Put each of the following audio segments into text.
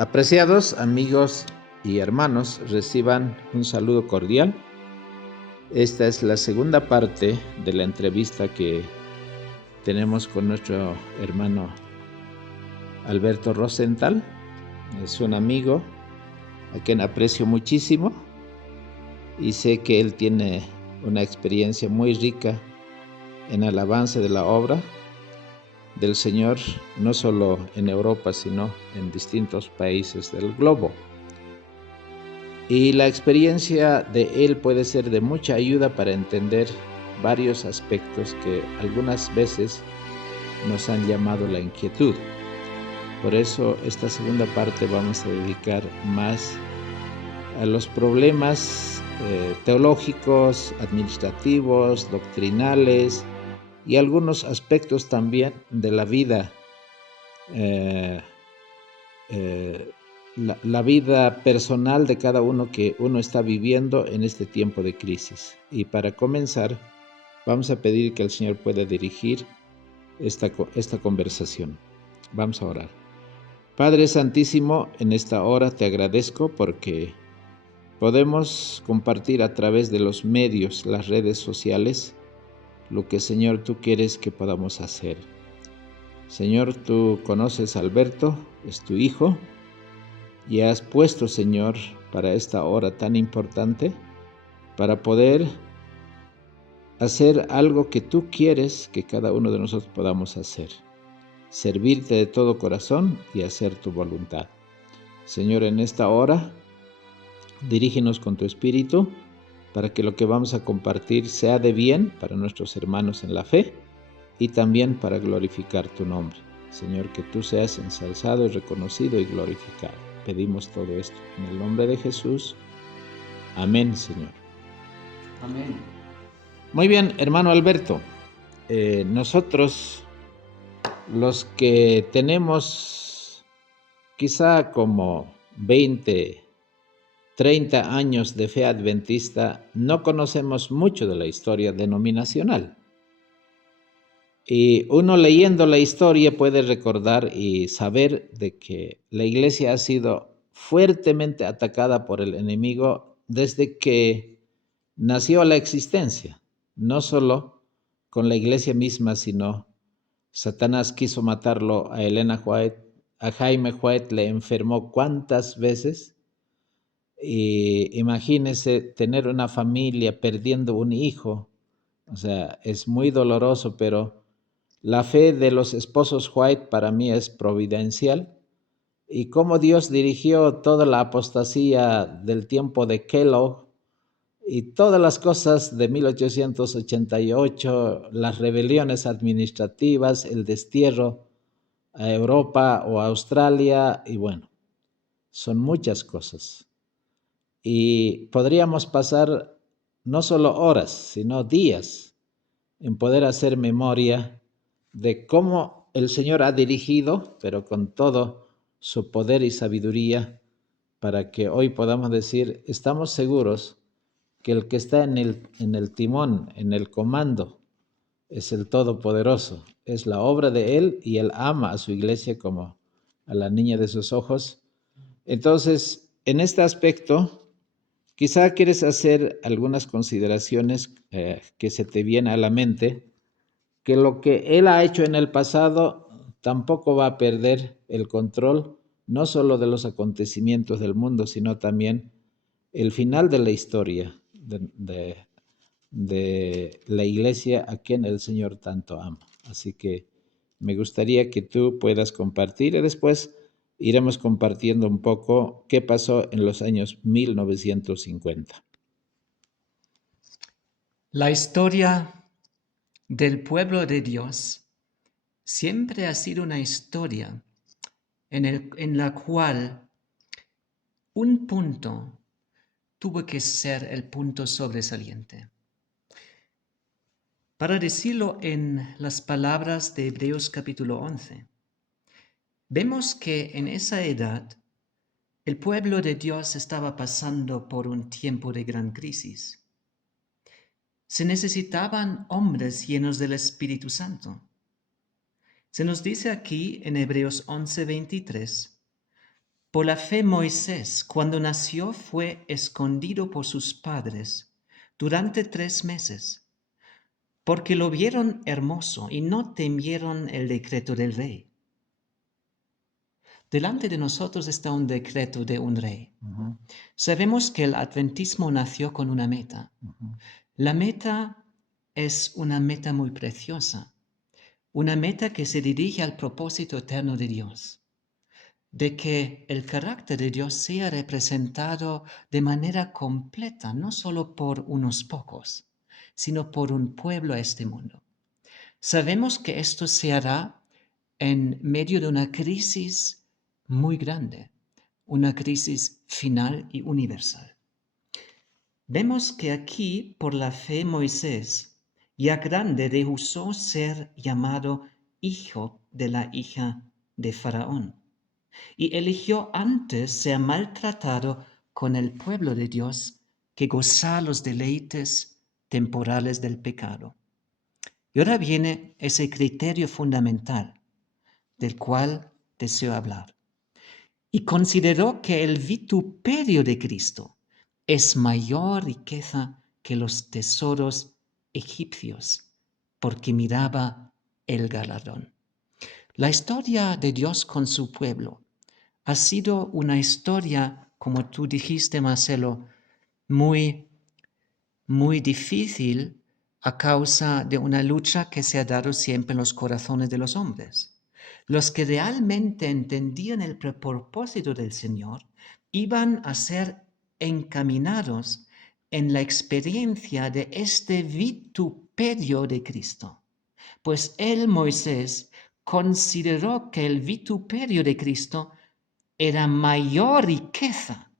Apreciados amigos y hermanos, reciban un saludo cordial. Esta es la segunda parte de la entrevista que tenemos con nuestro hermano Alberto Rosenthal. Es un amigo a quien aprecio muchísimo y sé que él tiene una experiencia muy rica en el avance de la obra del Señor, no solo en Europa, sino en distintos países del globo. Y la experiencia de él puede ser de mucha ayuda para entender varios aspectos que algunas veces nos han llamado la inquietud. Por eso esta segunda parte vamos a dedicar más a los problemas teológicos, administrativos, doctrinales y algunos aspectos también de la vida la vida personal de cada uno que uno está viviendo en este tiempo de crisis. Y para comenzar, vamos a pedir que el Señor pueda dirigir esta conversación. Vamos a orar. Padre Santísimo, en esta hora te agradezco porque podemos compartir a través de los medios, las redes sociales, lo que, Señor, tú quieres que podamos hacer. Señor, tú conoces a Alberto, es tu hijo, y has puesto, Señor, para esta hora tan importante, para poder hacer algo que tú quieres que cada uno de nosotros podamos hacer. Servirte de todo corazón y hacer tu voluntad. Señor, en esta hora, dirígenos con tu Espíritu para que lo que vamos a compartir sea de bien para nuestros hermanos en la fe y también para glorificar tu nombre. Señor, que tú seas ensalzado y reconocido y glorificado. Pedimos todo esto en el nombre de Jesús. Amén, Señor. Amén. Muy bien, hermano Alberto. Nosotros, los que tenemos quizá como 20, 30 años de fe adventista, no conocemos mucho de la historia denominacional. Y uno leyendo la historia puede recordar y saber de que la iglesia ha sido fuertemente atacada por el enemigo desde que nació la existencia. No solo con la iglesia misma, sino Satanás quiso matarlo a Elena White, a Jaime White le enfermó cuántas veces. Y imagínese tener una familia perdiendo un hijo. O sea, es muy doloroso, pero la fe de los esposos White para mí es providencial. Y cómo Dios dirigió toda la apostasía del tiempo de Kellogg y todas las cosas de 1888, las rebeliones administrativas, el destierro a Europa o a Australia, y bueno, son muchas cosas. Y podríamos pasar no solo horas, sino días en poder hacer memoria de cómo el Señor ha dirigido, pero con todo su poder y sabiduría, para que hoy podamos decir, estamos seguros que el que está en el timón, en el comando, es el Todopoderoso, es la obra de Él y Él ama a su iglesia como a la niña de sus ojos. Entonces, en este aspecto, quizá quieres hacer algunas consideraciones que se te vienen a la mente, que lo que Él ha hecho en el pasado tampoco va a perder el control, no solo de los acontecimientos del mundo, sino también el final de la historia de la iglesia a quien el Señor tanto ama. Así que me gustaría que tú puedas compartir y después iremos compartiendo un poco qué pasó en los años 1950. La historia del pueblo de Dios siempre ha sido una historia en la cual un punto tuvo que ser el punto sobresaliente. Para decirlo en las palabras de Hebreos capítulo 11, vemos que en esa edad el pueblo de Dios estaba pasando por un tiempo de gran crisis. Se necesitaban hombres llenos del Espíritu Santo. Se nos dice aquí en Hebreos 11:23, Por la fe Moisés, cuando nació, fue escondido por sus padres durante 3 meses, porque lo vieron hermoso y no temieron el decreto del rey. Delante de nosotros está un decreto de un rey. Sabemos que el adventismo nació con una meta. La meta es una meta muy preciosa, una meta que se dirige al propósito eterno de Dios, de que el carácter de Dios sea representado de manera completa, no solo por unos pocos, sino por un pueblo a este mundo. Sabemos que esto se hará en medio de una crisis muy grande, una crisis final y universal. Vemos que aquí, por la fe, Moisés, ya grande, rehusó ser llamado hijo de la hija de Faraón y eligió antes ser maltratado con el pueblo de Dios que gozar los deleites temporales del pecado. Y ahora viene ese criterio fundamental del cual deseo hablar. Y consideró que el vituperio de Cristo es mayor riqueza que los tesoros egipcios, porque miraba el galardón. La historia de Dios con su pueblo ha sido una historia, como tú dijiste, Marcelo, muy difícil a causa de una lucha que se ha dado siempre en los corazones de los hombres. Los que realmente entendían el propósito del Señor iban a ser encaminados en la experiencia de este vituperio de Cristo. Pues él, Moisés, consideró que el vituperio de Cristo era mayor riqueza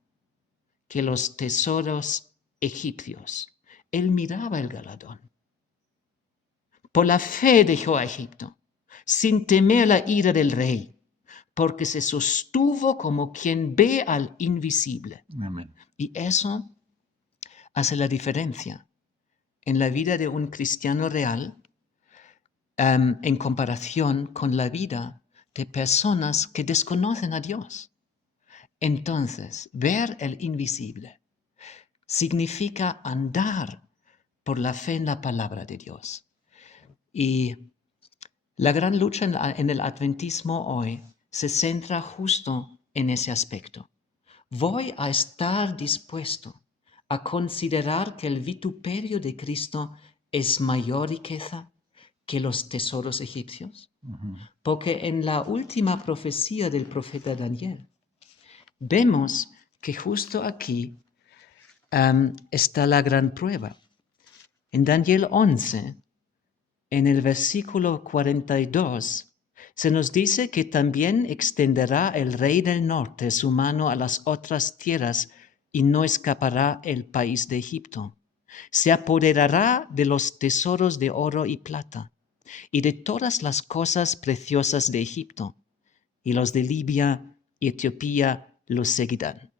que los tesoros egipcios. Él miraba el galardón. Por la fe dejó a Egipto, sin temer la ira del rey, porque se sostuvo como quien ve al invisible. Amén. Y eso hace la diferencia en la vida de un cristiano real en comparación con la vida de personas que desconocen a Dios. Entonces, ver el invisible significa andar por la fe en la palabra de Dios. Y la gran lucha en el adventismo hoy se centra justo en ese aspecto. Voy a estar dispuesto a considerar que el vituperio de Cristo es mayor riqueza que los tesoros egipcios. Porque en la última profecía del profeta Daniel vemos que justo aquí está la gran prueba. En Daniel 11, en el versículo 42, se nos dice que también extenderá el rey del norte su mano a las otras tierras y no escapará el país de Egipto. Se apoderará de los tesoros de oro y plata y de todas las cosas preciosas de Egipto, y los de Libia y Etiopía los seguirán.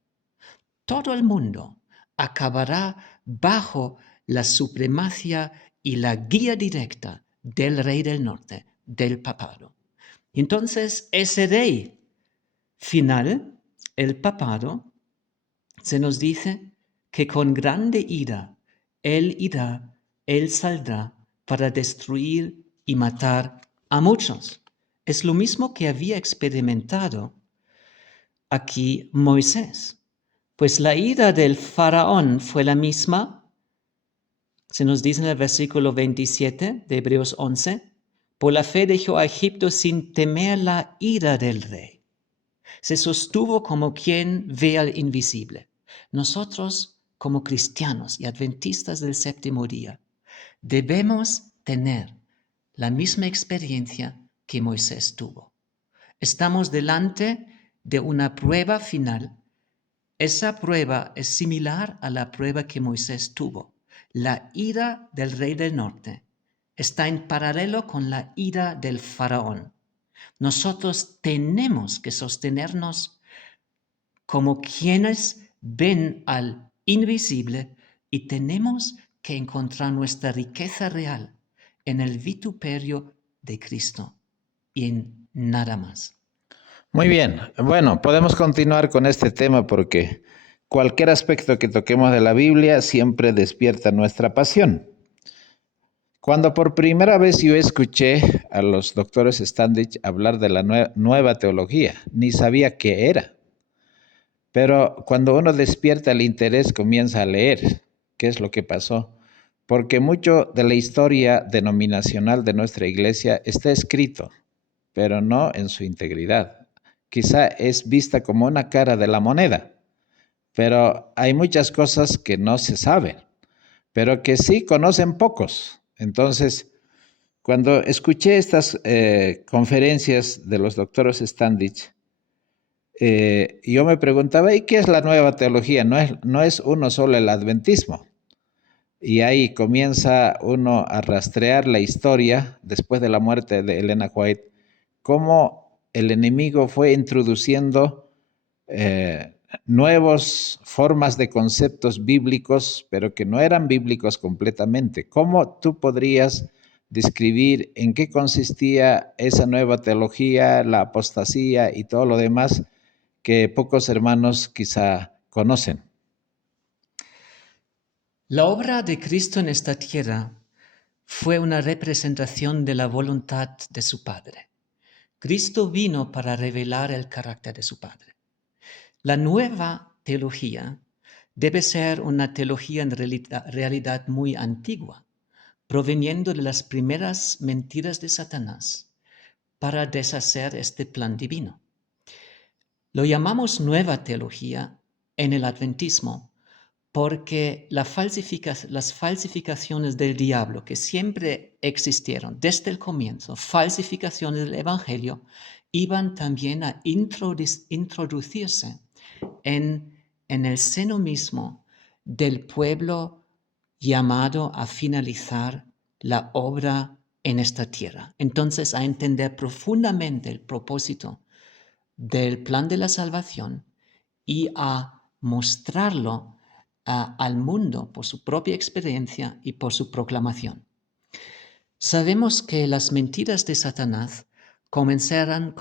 Todo el mundo acabará bajo la supremacia y la guía directa del rey del norte, del papado. Entonces, ese rey final, el papado, se nos dice que con grande ira él irá, él saldrá para destruir y matar a muchos. Es lo mismo que había experimentado aquí Moisés. Pues la ira del faraón fue la misma, se nos dice en el versículo 27 de Hebreos 11, por la fe dejó a Egipto sin temer la ira del rey. Se sostuvo como quien ve al invisible. Nosotros, como cristianos y adventistas del séptimo día, debemos tener la misma experiencia que Moisés tuvo. Estamos delante de una prueba final. Esa prueba es similar a la prueba que Moisés tuvo. La ira del rey del norte está en paralelo con la ira del faraón. Nosotros tenemos que sostenernos como quienes ven al invisible y tenemos que encontrar nuestra riqueza real en el vituperio de Cristo y en nada más. Muy bien. Bueno, podemos continuar con este tema porque cualquier aspecto que toquemos de la Biblia siempre despierta nuestra pasión. Cuando por primera vez yo escuché a los doctores Standich hablar de la nueva teología, ni sabía qué era. Pero cuando uno despierta el interés, comienza a leer qué es lo que pasó. Porque mucho de la historia denominacional de nuestra iglesia está escrito, pero no en su integridad. Quizá es vista como una cara de la moneda, pero hay muchas cosas que no se saben, pero que sí conocen pocos. Entonces, cuando escuché estas conferencias de los doctores Standich, yo me preguntaba, ¿y qué es la nueva teología? No es uno solo el adventismo. Y ahí comienza uno a rastrear la historia después de la muerte de Elena White, cómo el enemigo fue introduciendo nuevas formas de conceptos bíblicos, pero que no eran bíblicos completamente. ¿Cómo tú podrías describir en qué consistía esa nueva teología, la apostasía y todo lo demás que pocos hermanos quizá conocen? La obra de Cristo en esta tierra fue una representación de la voluntad de su Padre. Cristo vino para revelar el carácter de su Padre. La nueva teología debe ser una teología en realidad muy antigua, proveniendo de las primeras mentiras de Satanás para deshacer este plan divino. Lo llamamos nueva teología en el adventismo porque las falsificaciones del diablo que siempre existieron desde el comienzo, falsificaciones del Evangelio, iban también a introducirse en el seno mismo del pueblo llamado a finalizar la obra en esta tierra. Entonces, a entender profundamente el propósito del plan de la salvación y a mostrarlo al mundo por su propia experiencia y por su proclamación. Sabemos que las mentiras de Satanás comenzaron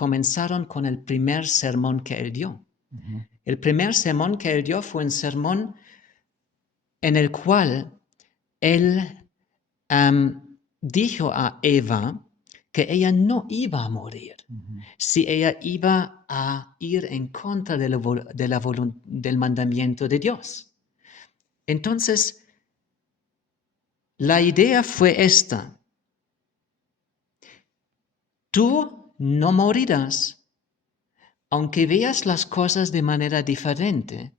con el primer sermón que él dio. Uh-huh. El primer sermón que él dio fue un sermón en el cual él dijo a Eva que ella no iba a morir, si ella iba a ir en contra del mandamiento de Dios. Entonces, la idea fue esta: tú no morirás, aunque veas las cosas de manera diferente,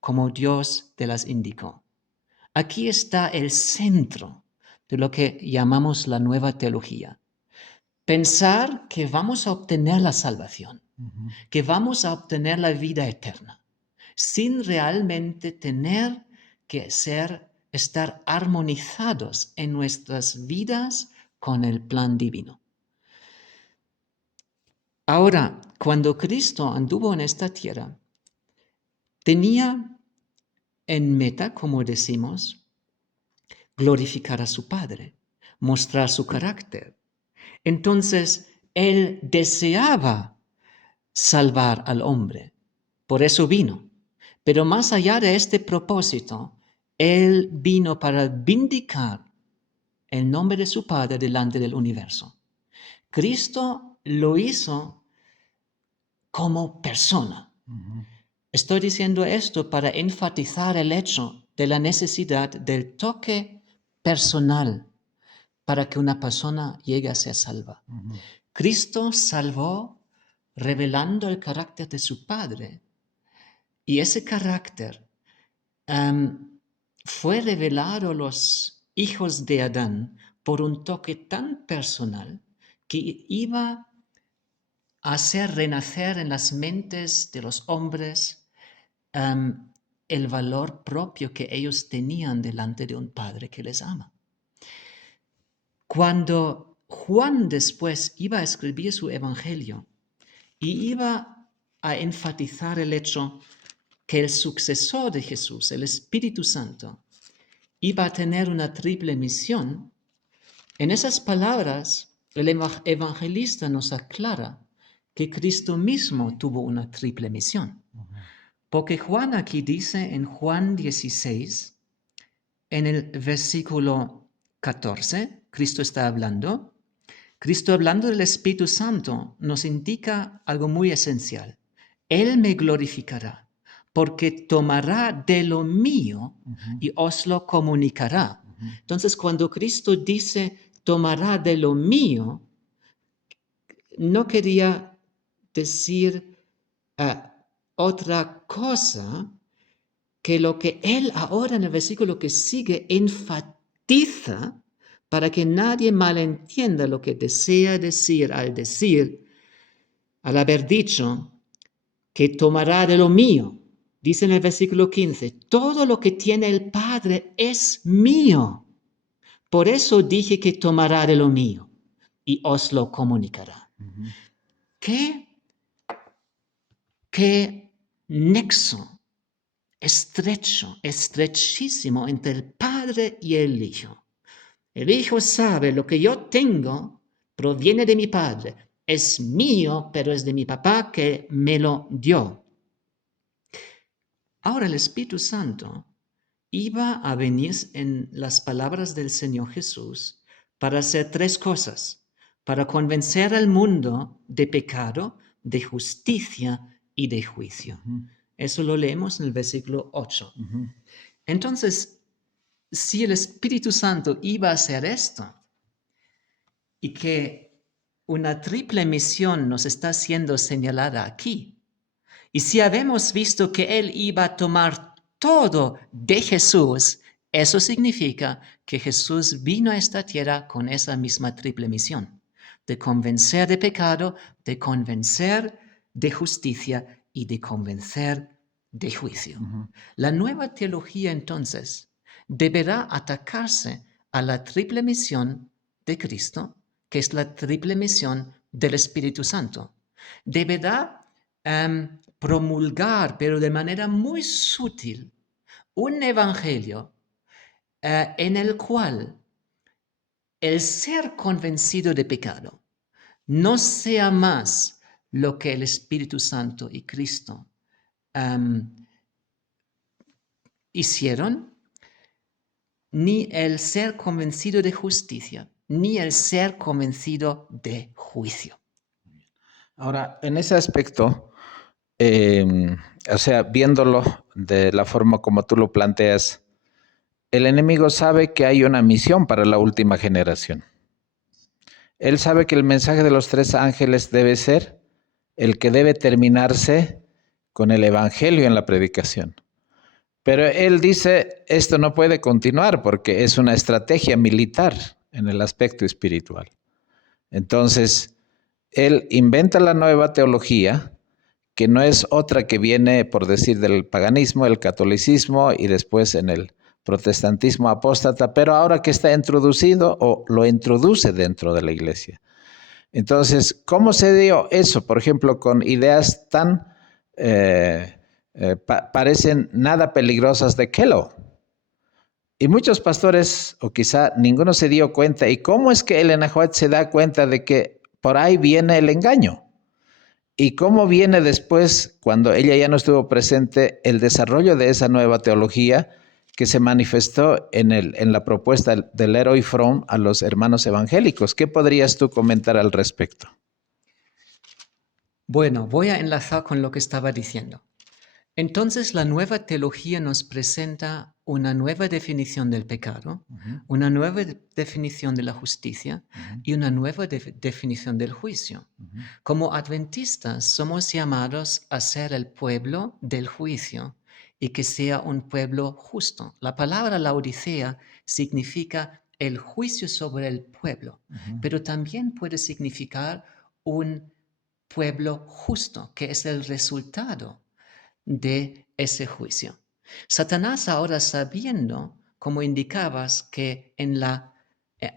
como Dios te las indicó. Aquí está el centro de lo que llamamos la nueva teología. Pensar que vamos a obtener la salvación, que vamos a obtener la vida eterna, sin realmente tener que estar armonizados en nuestras vidas con el plan divino. Ahora, cuando Cristo anduvo en esta tierra, tenía en meta, como decimos, glorificar a su Padre, mostrar su carácter. Entonces, Él deseaba salvar al hombre. Por eso vino. Pero más allá de este propósito, Él vino para vindicar el nombre de su Padre delante del universo. Cristo lo hizo como persona. Uh-huh. Estoy diciendo esto para enfatizar el hecho de la necesidad del toque personal para que una persona llegue a ser salva. Uh-huh. Cristo salvó revelando el carácter de su Padre. Y ese carácter fue revelado a los hijos de Adán por un toque tan personal que iba a hacer renacer en las mentes de los hombres el valor propio que ellos tenían delante de un Padre que les ama. Cuando Juan después iba a escribir su evangelio y iba a enfatizar el hecho que el sucesor de Jesús, el Espíritu Santo, iba a tener una triple misión, en esas palabras el evangelista nos aclara que Cristo mismo tuvo una triple misión. Porque Juan aquí dice en Juan 16, en el versículo 14, Cristo hablando del Espíritu Santo nos indica algo muy esencial. Él me glorificará, porque tomará de lo mío y os lo comunicará. Entonces, cuando Cristo dice, tomará de lo mío, no quería decir otra cosa que lo que él ahora en el versículo que sigue enfatiza para que nadie malentienda lo que desea decir al haber dicho que tomará de lo mío. Dice en el versículo 15, todo lo que tiene el Padre es mío. Por eso dije que tomará de lo mío y os lo comunicará. ¿Qué nexo estrecho, estrechísimo entre el Padre y el Hijo? El Hijo sabe lo que yo tengo proviene de mi Padre. Es mío, pero es de mi papá que me lo dio. Ahora el Espíritu Santo iba a venir en las palabras del Señor Jesús para hacer tres cosas: para convencer al mundo de pecado, de justicia y de juicio. Eso lo leemos en el versículo 8. Entonces, si el Espíritu Santo iba a hacer esto y que una triple misión nos está siendo señalada aquí, y si habemos visto que Él iba a tomar todo de Jesús, eso significa que Jesús vino a esta tierra con esa misma triple misión, de convencer de pecado, de convencer de justicia y de convencer de juicio. La nueva teología, entonces, deberá atacarse a la triple misión de Cristo, que es la triple misión del Espíritu Santo. Deberá promulgar, pero de manera muy sutil, un evangelio en el cual el ser convencido de pecado no sea más lo que el Espíritu Santo y Cristo hicieron, ni el ser convencido de justicia, ni el ser convencido de juicio. Ahora, en ese aspecto, o sea, viéndolo de la forma como tú lo planteas, el enemigo sabe que hay una misión para la última generación. Él sabe que el mensaje de los tres ángeles debe ser el que debe terminarse con el evangelio en la predicación. Pero él dice, esto no puede continuar porque es una estrategia militar en el aspecto espiritual. Entonces, él inventa la nueva teología, que no es otra que viene, por decir, del paganismo, el catolicismo y después en el protestantismo apóstata, pero ahora que está introducido o lo introduce dentro de la iglesia. Entonces, ¿cómo se dio eso? Por ejemplo, con ideas tan parecen nada peligrosas de Kellogg. Y muchos pastores, o quizá ninguno se dio cuenta. ¿Y cómo es que Ellen White se da cuenta de que por ahí viene el engaño? ¿Y cómo viene después, cuando ella ya no estuvo presente, el desarrollo de esa nueva teología que se manifestó en la propuesta del Leroy Fromm a los hermanos evangélicos? ¿Qué podrías tú comentar al respecto? Bueno, voy a enlazar con lo que estaba diciendo. Entonces, la nueva teología nos presenta una nueva definición del pecado, una nueva definición de la justicia y una nueva definición del juicio. Como adventistas somos llamados a ser el pueblo del juicio y que sea un pueblo justo. La palabra Laodicea significa el juicio sobre el pueblo, pero también puede significar un pueblo justo, que es el resultado de ese juicio. Satanás ahora, sabiendo, como indicabas, que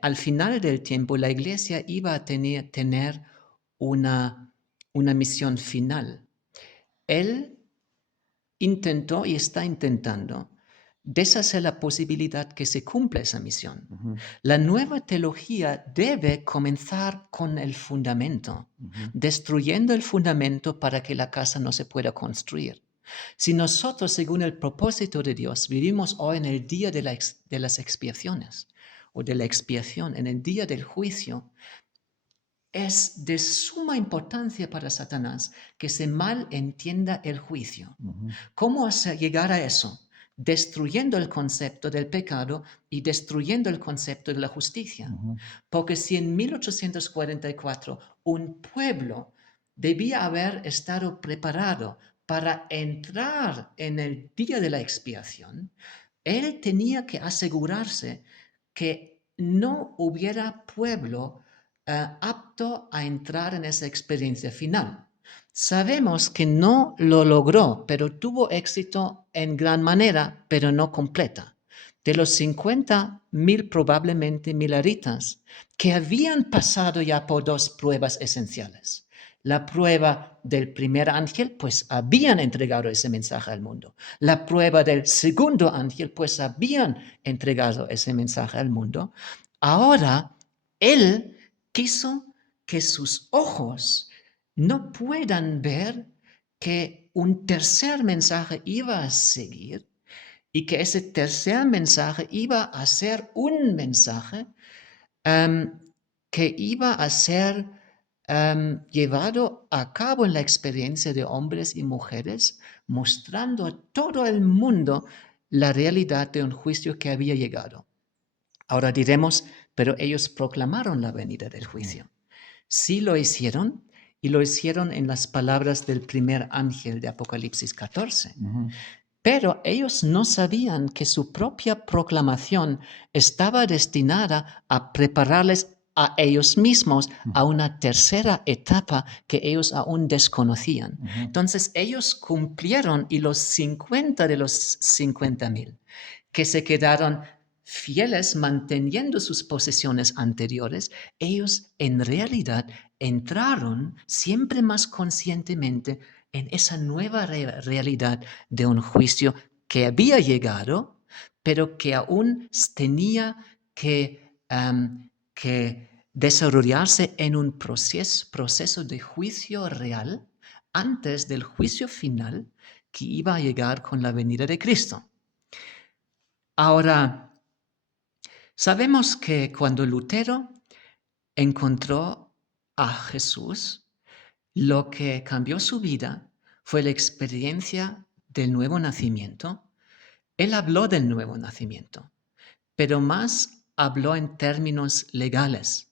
al final del tiempo la iglesia iba a tener una misión final, él intentó y está intentando deshace la posibilidad que se cumpla esa misión. Ujú, La nueva teología debe comenzar con el fundamento, ujú, destruyendo el fundamento para que la casa no se pueda construir. Si nosotros, según el propósito de Dios, vivimos hoy en el día de las expiaciones o de la expiación, en el día del juicio, es de suma importancia para Satanás que se mal entienda el juicio. ujú, ¿Cómo llegar a eso? Destruyendo el concepto del pecado y destruyendo el concepto de la justicia. ujú, Porque si en 1844 un pueblo debía haber estado preparado para entrar en el día de la expiación, él tenía que asegurarse que no hubiera pueblo apto a entrar en esa experiencia final. Sabemos que no lo logró, pero tuvo éxito en gran manera, pero no completa. De los 50,000 probablemente milaritas que habían pasado ya por dos pruebas esenciales. La prueba del primer ángel, pues habían entregado ese mensaje al mundo. La prueba del segundo ángel, pues habían entregado ese mensaje al mundo. Ahora, él quiso que sus ojos no puedan ver que un tercer mensaje iba a seguir y que ese tercer mensaje iba a ser un mensaje que iba a ser llevado a cabo en la experiencia de hombres y mujeres, mostrando a todo el mundo la realidad de un juicio que había llegado. Ahora diremos, pero ellos proclamaron la venida del ujú, juicio. Sí lo hicieron, y lo hicieron en las palabras del primer ángel de Apocalipsis 14. ujú, Pero ellos no sabían que su propia proclamación estaba destinada a prepararles a ellos mismos a una tercera etapa que ellos aún desconocían. ujú, Entonces ellos cumplieron, y los 50 de los 50,000 que se quedaron fieles manteniendo sus posesiones anteriores, ellos en realidad entraron siempre más conscientemente en esa nueva realidad de un juicio que había llegado, pero que aún tenía que desarrollarse en un proceso de juicio real antes del juicio final que iba a llegar con la venida de Cristo. Ahora, sabemos que cuando Lutero encontró a Jesús, lo que cambió su vida fue la experiencia del nuevo nacimiento. Él habló del nuevo nacimiento, pero más habló en términos legales,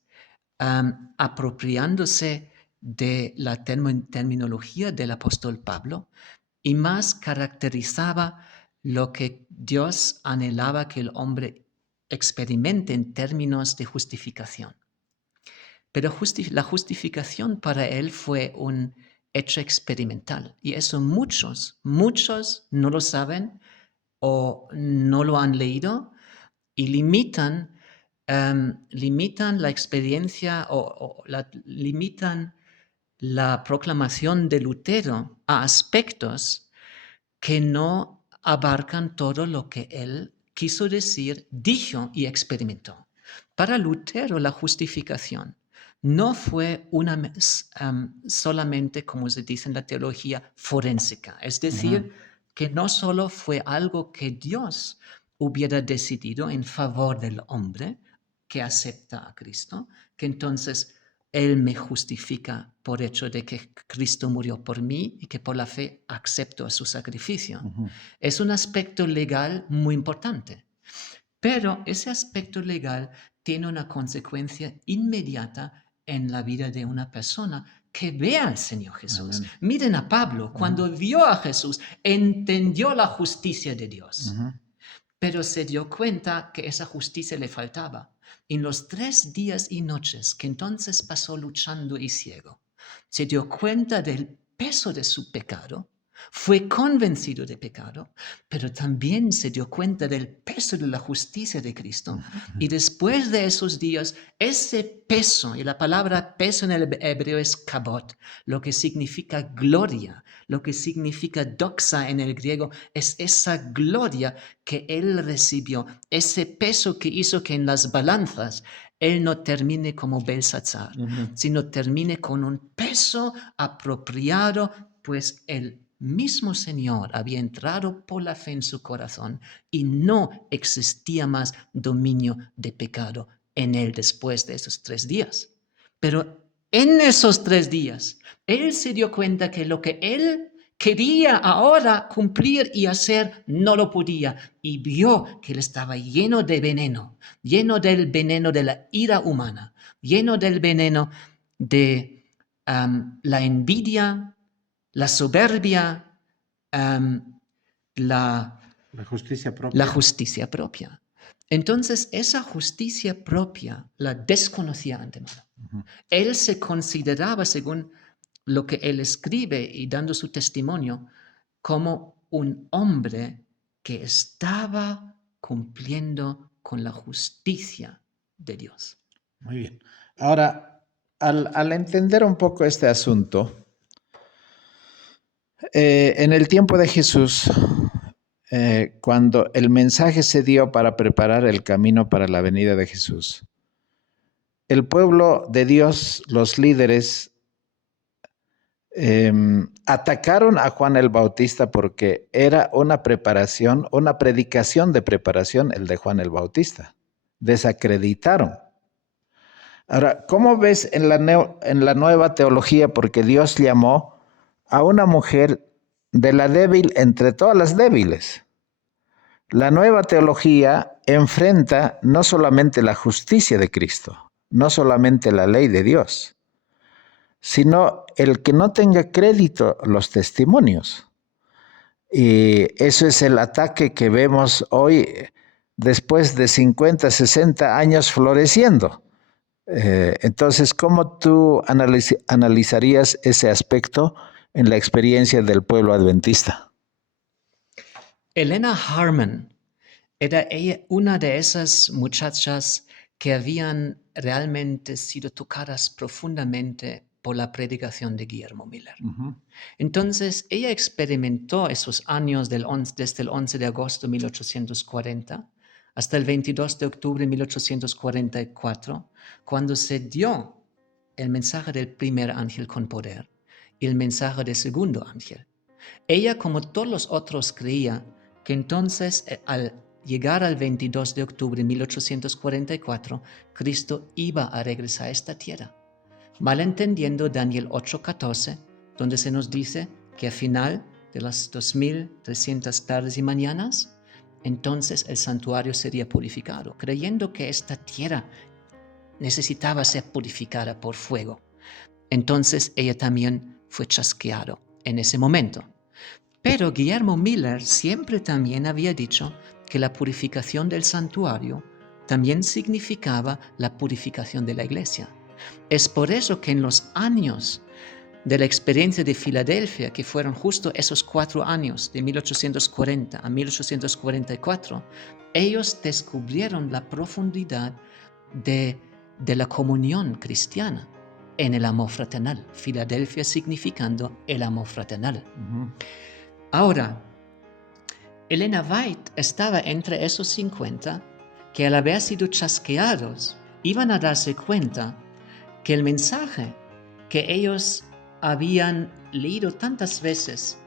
apropiándose de la terminología del apóstol Pablo, y más caracterizaba lo que Dios anhelaba que el hombre experimente en términos de justificación. Pero la justificación para él fue un hecho experimental, y eso muchos no lo saben o no lo han leído, y limitan la experiencia limitan la proclamación de Lutero a aspectos que no abarcan todo lo que él quiso decir, dijo y experimentó. Para Lutero, la justificación no fue solamente, como se dice en la teología, forénsica. Es ujú, decir, que no solo fue algo que Dios hubiera decidido en favor del hombre que acepta a Cristo, que entonces Él me justifica por hecho de que Cristo murió por mí y que por la fe acepto su sacrificio. ujú, Es un aspecto legal muy importante, pero ese aspecto legal tiene una consecuencia inmediata en la vida de una persona que ve al Señor Jesús. amén, Miren a Pablo, ujú, cuando vio a Jesús, entendió la justicia de Dios, ujú, pero se dio cuenta que esa justicia le faltaba. En los 3 días y noches que entonces pasó luchando y ciego, se dio cuenta del peso de su pecado, fue convencido de pecado, pero también se dio cuenta del peso de la justicia de Cristo. Y después de esos días, ese peso, y la palabra peso en el hebreo es kabod, lo que significa gloria, lo que significa doxa en el griego, es esa gloria que él recibió, ese peso que hizo que en las balanzas él no termine como Belshazzar, sino termine con un peso apropiado, pues el mismo Señor había entrado por la fe en su corazón y no existía más dominio de pecado en él después de esos 3 días. Pero en esos 3 días, él se dio cuenta que lo que él quería ahora cumplir y hacer, no lo podía. Y vio que él estaba lleno de veneno, lleno del veneno de la ira humana, lleno del veneno de la envidia, la soberbia, la justicia propia. la justicia propia. Entonces, esa justicia propia la desconocía antemano. Él se consideraba, según lo que él escribe y dando su testimonio, como un hombre que estaba cumpliendo con la justicia de Dios. Muy bien. Ahora, al entender un poco este asunto, en el tiempo de Jesús, cuando el mensaje se dio para preparar el camino para la venida de Jesús, el pueblo de Dios, los líderes, atacaron a Juan el Bautista porque era una preparación, una predicación de preparación el de Juan el Bautista. Desacreditaron. Ahora, ¿cómo ves en la nueva teología? Porque Dios llamó a una mujer de la débil entre todas las débiles. La nueva teología enfrenta no solamente la justicia de Cristo, no solamente la ley de Dios, sino el que no tenga crédito los testimonios. Y eso es el ataque que vemos hoy después de 50, 60 años floreciendo. Entonces, ¿cómo tú analizarías ese aspecto en la experiencia del pueblo adventista? Elena Harmon era una de esas muchachas que habían realmente sido tocadas profundamente por la predicación de Guillermo Miller. Entonces, ella experimentó esos años desde el 11 de agosto de 1840 hasta el 22 de octubre de 1844, cuando se dio el mensaje del primer ángel con poder y el mensaje del segundo ángel. Ella, como todos los otros, creía que entonces, al llegar al 22 de octubre de 1844, Cristo iba a regresar a esta tierra, malentendiendo Daniel 8:14, donde se nos dice que al final de las 2300 tardes y mañanas, entonces el santuario sería purificado, creyendo que esta tierra necesitaba ser purificada por fuego. Entonces ella también fue chasqueado en ese momento. Pero Guillermo Miller siempre también había dicho que la purificación del santuario también significaba la purificación de la iglesia. Es por eso que en los años de la experiencia de Filadelfia, que fueron justo esos 4 años, de 1840 a 1844, ellos descubrieron la profundidad de la comunión cristiana en el amor fraternal. Filadelfia significando el amor fraternal. Ahora, Elena White estaba entre esos 50 que al haber sido chasqueados iban a darse cuenta que el mensaje que ellos habían leído tantas veces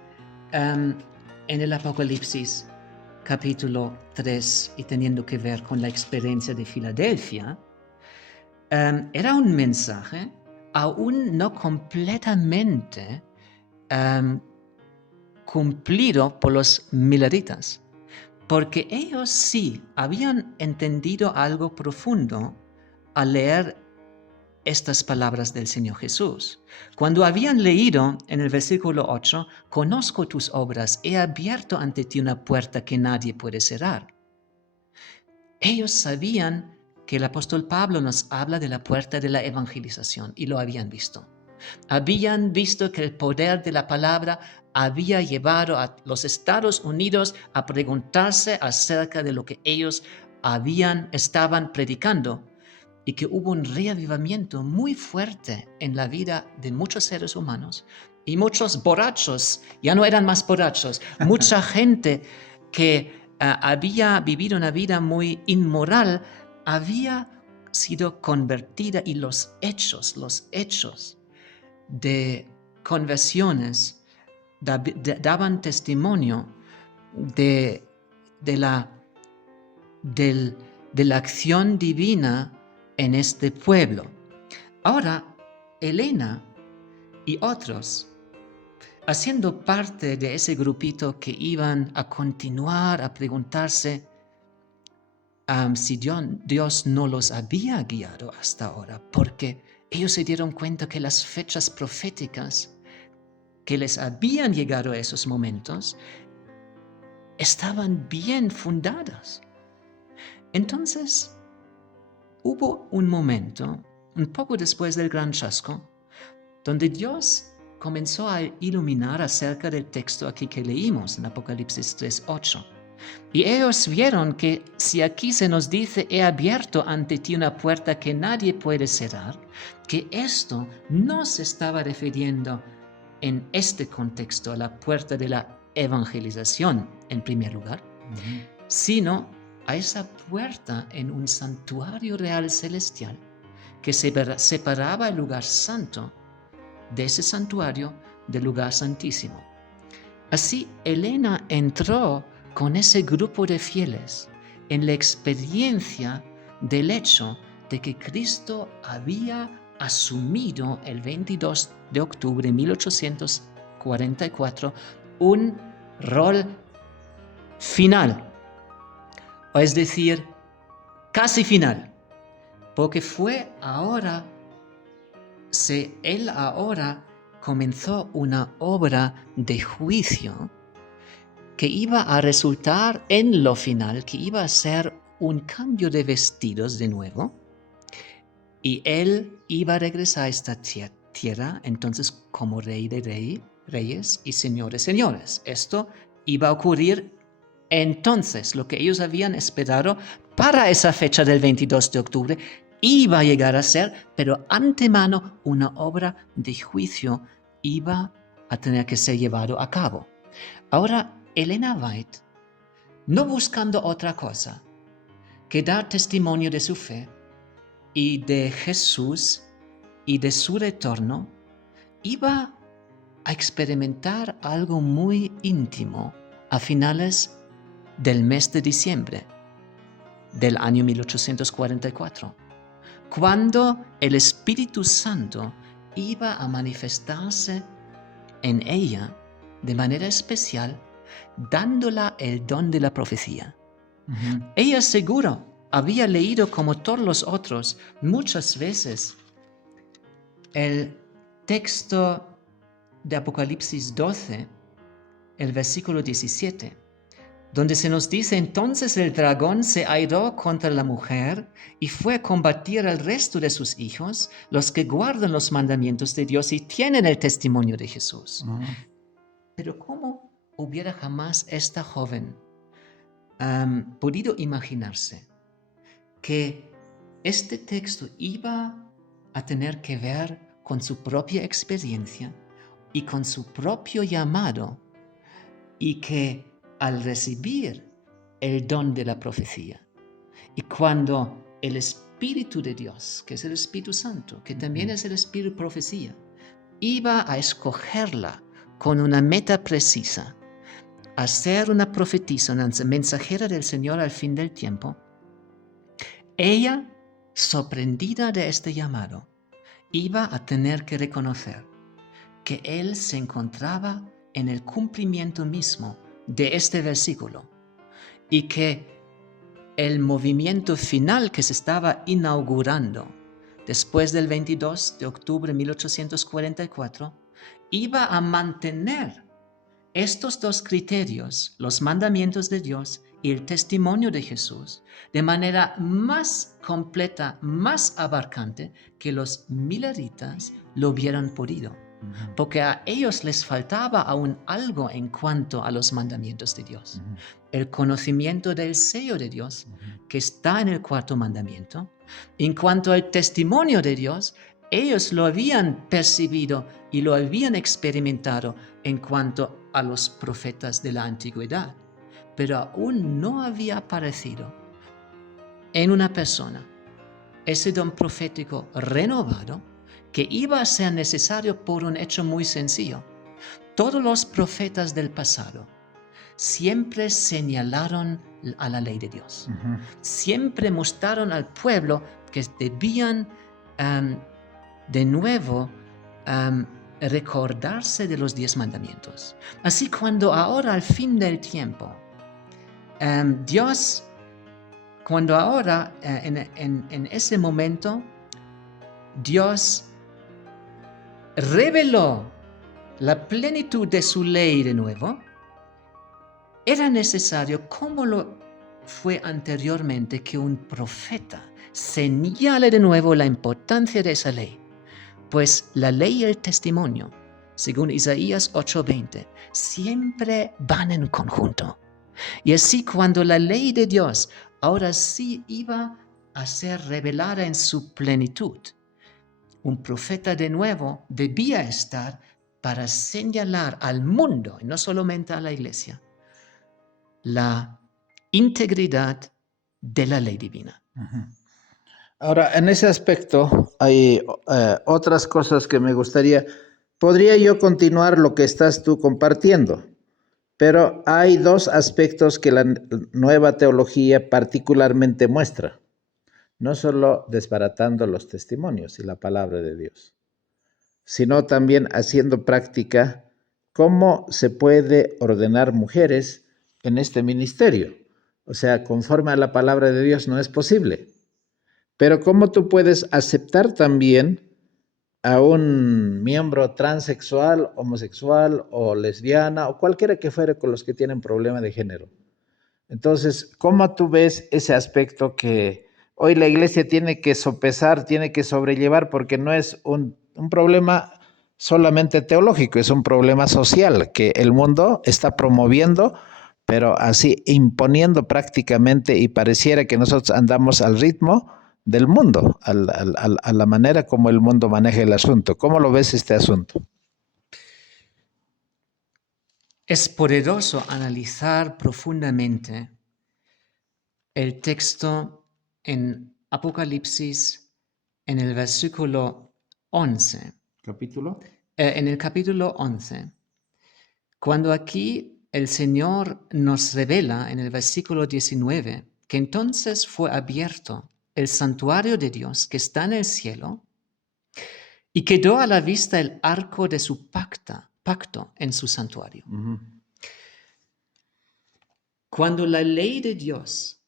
en el Apocalipsis capítulo 3 y teniendo que ver con la experiencia de Filadelfia, era un mensaje aún no completamente cumplido por los milleritas, porque ellos sí habían entendido algo profundo al leer estas palabras del Señor Jesús. Cuando habían leído en el versículo 8, conozco tus obras, he abierto ante ti una puerta que nadie puede cerrar. Ellos sabían que el apóstol Pablo nos habla de la puerta de la evangelización y lo habían visto. Habían visto que el poder de la palabra había llevado a los Estados Unidos a preguntarse acerca de lo que ellos estaban predicando, y que hubo un reavivamiento muy fuerte en la vida de muchos seres humanos, y muchos borrachos ya no eran más borrachos, mucha gente que había vivido una vida muy inmoral había sido convertida, y los hechos de conversiones daban testimonio de la acción divina en este pueblo. Ahora, Elena y otros, haciendo parte de ese grupito que iban a continuar a preguntarse si Dios no los había guiado hasta ahora, porque ellos se dieron cuenta que las fechas proféticas que les habían llegado a esos momentos estaban bien fundadas. Entonces, hubo un momento, un poco después del gran chasco, donde Dios comenzó a iluminar acerca del texto aquí que leímos en Apocalipsis 3:8. Y ellos vieron que si aquí se nos dice: he abierto ante ti una puerta que nadie puede cerrar, que esto no se estaba refiriendo en este contexto a la puerta de la evangelización en primer lugar, sino a esa puerta en un santuario real celestial que separaba el lugar santo de ese santuario del lugar santísimo. Así, Elena entró con ese grupo de fieles en la experiencia del hecho de que Cristo había asumido el 22 de octubre de 1844 un rol final, o es decir, casi final, porque él ahora comenzó una obra de juicio que iba a resultar en lo final, que iba a ser un cambio de vestidos de nuevo, y él iba a regresar a esta tierra entonces como rey de reyes y señor de señores. Esto iba a ocurrir entonces. Lo que ellos habían esperado para esa fecha del 22 de octubre iba a llegar a ser, pero antemano, una obra de juicio iba a tener que ser llevado a cabo. Ahora, Elena White, no buscando otra cosa que dar testimonio de su fe y de Jesús y de su retorno, iba a experimentar algo muy íntimo a finales del mes de diciembre del año 1844, cuando el Espíritu Santo iba a manifestarse en ella de manera especial, dándola el don de la profecía. Ella seguro había leído, como todos los otros, muchas veces el texto de Apocalipsis 12, el versículo 17, donde se nos dice: entonces el dragón se airó contra la mujer y fue a combatir al resto de sus hijos, los que guardan los mandamientos de Dios y tienen el testimonio de Jesús. Pero ¿cómo hubiera jamás esta joven podido imaginarse que este texto iba a tener que ver con su propia experiencia y con su propio llamado, y que al recibir el don de la profecía, y cuando el Espíritu de Dios, que es el Espíritu Santo, que también es el Espíritu de profecía, iba a escogerla con una meta precisa, a ser una profetisa, una mensajera del Señor al fin del tiempo, ella, sorprendida de este llamado, iba a tener que reconocer que él se encontraba en el cumplimiento mismo de este versículo, y que el movimiento final que se estaba inaugurando después del 22 de octubre de 1844 iba a mantener estos dos criterios, los mandamientos de Dios y el testimonio de Jesús de manera más completa, más abarcante que los mileritas lo hubieran podido, porque a ellos les faltaba aún algo en cuanto a los mandamientos de Dios. El conocimiento del sello de Dios, que está en el cuarto mandamiento. En cuanto al testimonio de Dios, ellos lo habían percibido y lo habían experimentado en cuanto a los profetas de la antigüedad, pero aún no había aparecido en una persona ese don profético renovado que iba a ser necesario por un hecho muy sencillo. Todos los profetas del pasado siempre señalaron a la ley de Dios. Siempre mostraron al pueblo que debían de nuevo recordarse de los 10 mandamientos. Así cuando ahora al fin del tiempo, Dios, cuando ahora en ese momento, Dios reveló la plenitud de su ley de nuevo, era necesario, como lo fue anteriormente, que un profeta señale de nuevo la importancia de esa ley. Pues la ley y el testimonio, según Isaías 8:20, siempre van en conjunto. Y así cuando la ley de Dios ahora sí iba a ser revelada en su plenitud, un profeta de nuevo debía estar para señalar al mundo, y no solamente a la iglesia, la integridad de la ley divina. Ahora, en ese aspecto hay otras cosas que me gustaría. Podría yo continuar lo que estás tú compartiendo, pero hay dos aspectos que la nueva teología particularmente muestra. No solo desbaratando los testimonios y la palabra de Dios, sino también haciendo práctica cómo se puede ordenar mujeres en este ministerio. O sea, conforme a la palabra de Dios no es posible. Pero cómo tú puedes aceptar también a un miembro transexual, homosexual o lesbiana o cualquiera que fuere con los que tienen problema de género. Entonces, ¿cómo tú ves ese aspecto que hoy la iglesia tiene que sopesar, tiene que sobrellevar, porque no es un problema solamente teológico, es un problema social que el mundo está promoviendo, pero así imponiendo prácticamente, y pareciera que nosotros andamos al ritmo del mundo, a la manera como el mundo maneja el asunto? ¿Cómo lo ves este asunto? Es poderoso analizar profundamente el texto en Apocalipsis en el versículo 11. ¿Capítulo? En el capítulo 11, cuando aquí el Señor nos revela en el versículo 19 que entonces fue abierto el santuario de Dios que está en el cielo y quedó a la vista el arco de su pacto en su santuario. Cuando la ley de Dios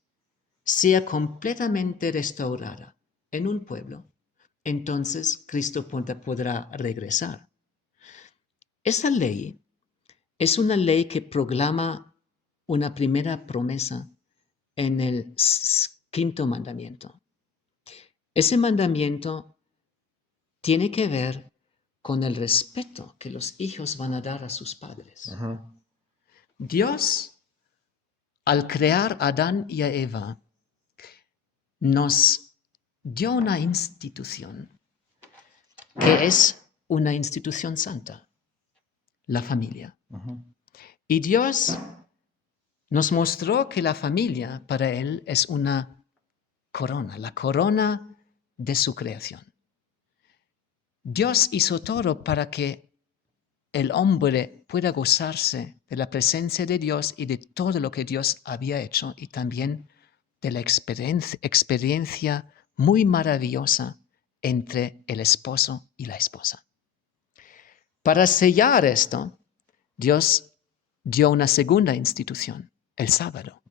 sea completamente restaurada en un pueblo, entonces Cristo podrá regresar. Esa ley es una ley que proclama una primera promesa en el quinto mandamiento. Ese mandamiento tiene que ver con el respeto que los hijos van a dar a sus padres. Dios, al crear a Adán y a Eva, nos dio una institución que es una institución santa, la familia. Y Dios nos mostró que la familia para Él es una corona, la corona de su creación. Dios hizo todo para que el hombre pueda gozarse de la presencia de Dios y de todo lo que Dios había hecho, y también de la experiencia muy maravillosa entre el esposo y la esposa. Para sellar esto, Dios dio una segunda institución, el sábado.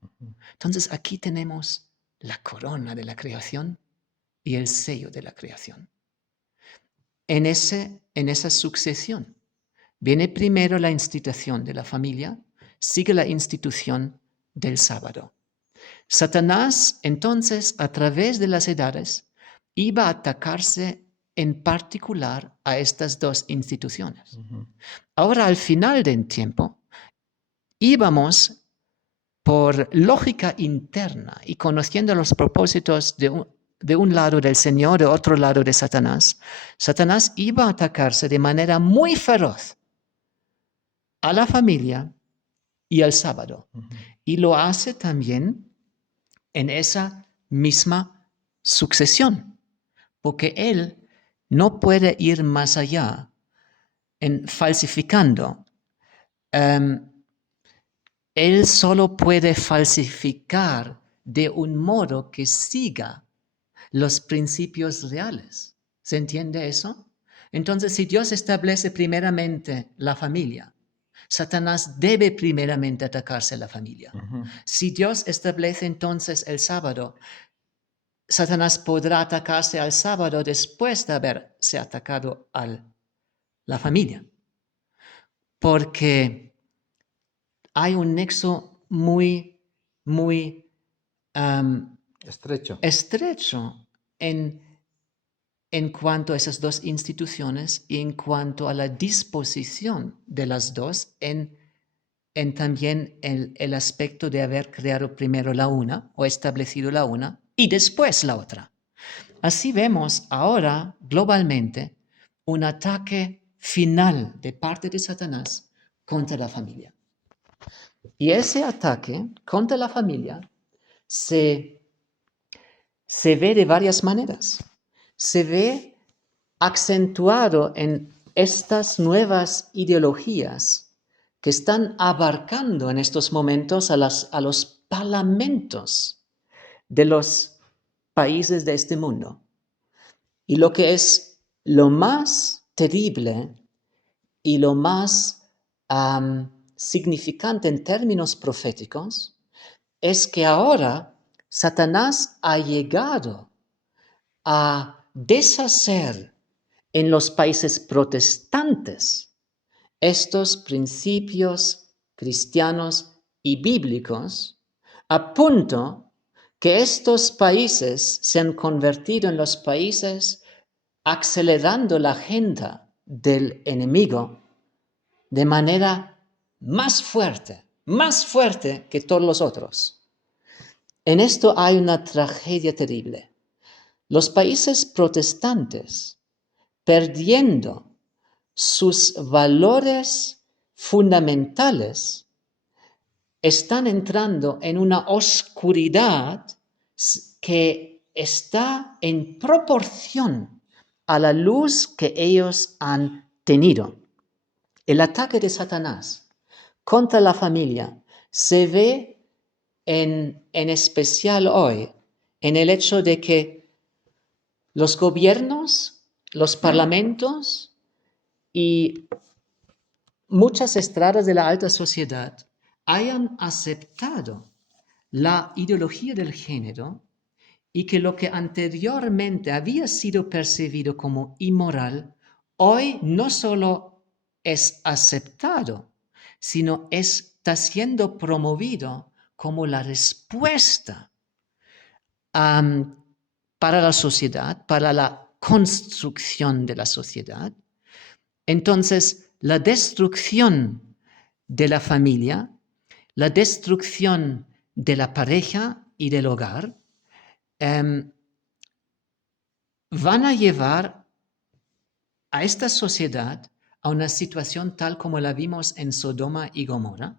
Entonces aquí tenemos la corona de la creación y el sello de la creación. En esa sucesión viene primero la institución de la familia, sigue la institución del sábado. Satanás, entonces, a través de las edades, iba a atacarse en particular a estas dos instituciones. Ahora, al final del tiempo, íbamos por lógica interna y conociendo los propósitos de un lado del Señor, de otro lado de Satanás, Satanás iba a atacarse de manera muy feroz a la familia y al sábado. Y lo hace también en esa misma sucesión, porque él no puede ir más allá en falsificando. Él solo puede falsificar de un modo que siga los principios reales. ¿Se entiende eso? Entonces, si Dios establece primeramente la familia, Satanás debe primeramente atacarse a la familia. Si Dios establece entonces el sábado, Satanás podrá atacarse al sábado después de haberse atacado a la familia. Porque hay un nexo muy estrecho en cuanto a esas dos instituciones y en cuanto a la disposición de las dos en también el aspecto de haber creado primero la una o establecido la una y después la otra. Así vemos ahora globalmente un ataque final de parte de Satanás contra la familia. Y ese ataque contra la familia se ve de varias maneras. Se ve acentuado en estas nuevas ideologías que están abarcando en estos momentos a los parlamentos de los países de este mundo. Y lo que es lo más terrible y lo más significante en términos proféticos es que ahora Satanás ha llegado a deshacer en los países protestantes estos principios cristianos y bíblicos, a punto que estos países se han convertido en los países acelerando la agenda del enemigo de manera más fuerte que todos los otros. En esto hay una tragedia terrible. Los países protestantes, perdiendo sus valores fundamentales, están entrando en una oscuridad que está en proporción a la luz que ellos han tenido. El ataque de Satanás contra la familia se ve en especial hoy en el hecho de que los gobiernos, los parlamentos y muchas estradas de la alta sociedad hayan aceptado la ideología del género y que lo que anteriormente había sido percibido como inmoral, hoy no solo es aceptado, sino está siendo promovido como la respuesta para la sociedad, para la construcción de la sociedad. Entonces, la destrucción de la familia, la destrucción de la pareja y del hogar, van a llevar a esta sociedad a una situación tal como la vimos en Sodoma y Gomorra.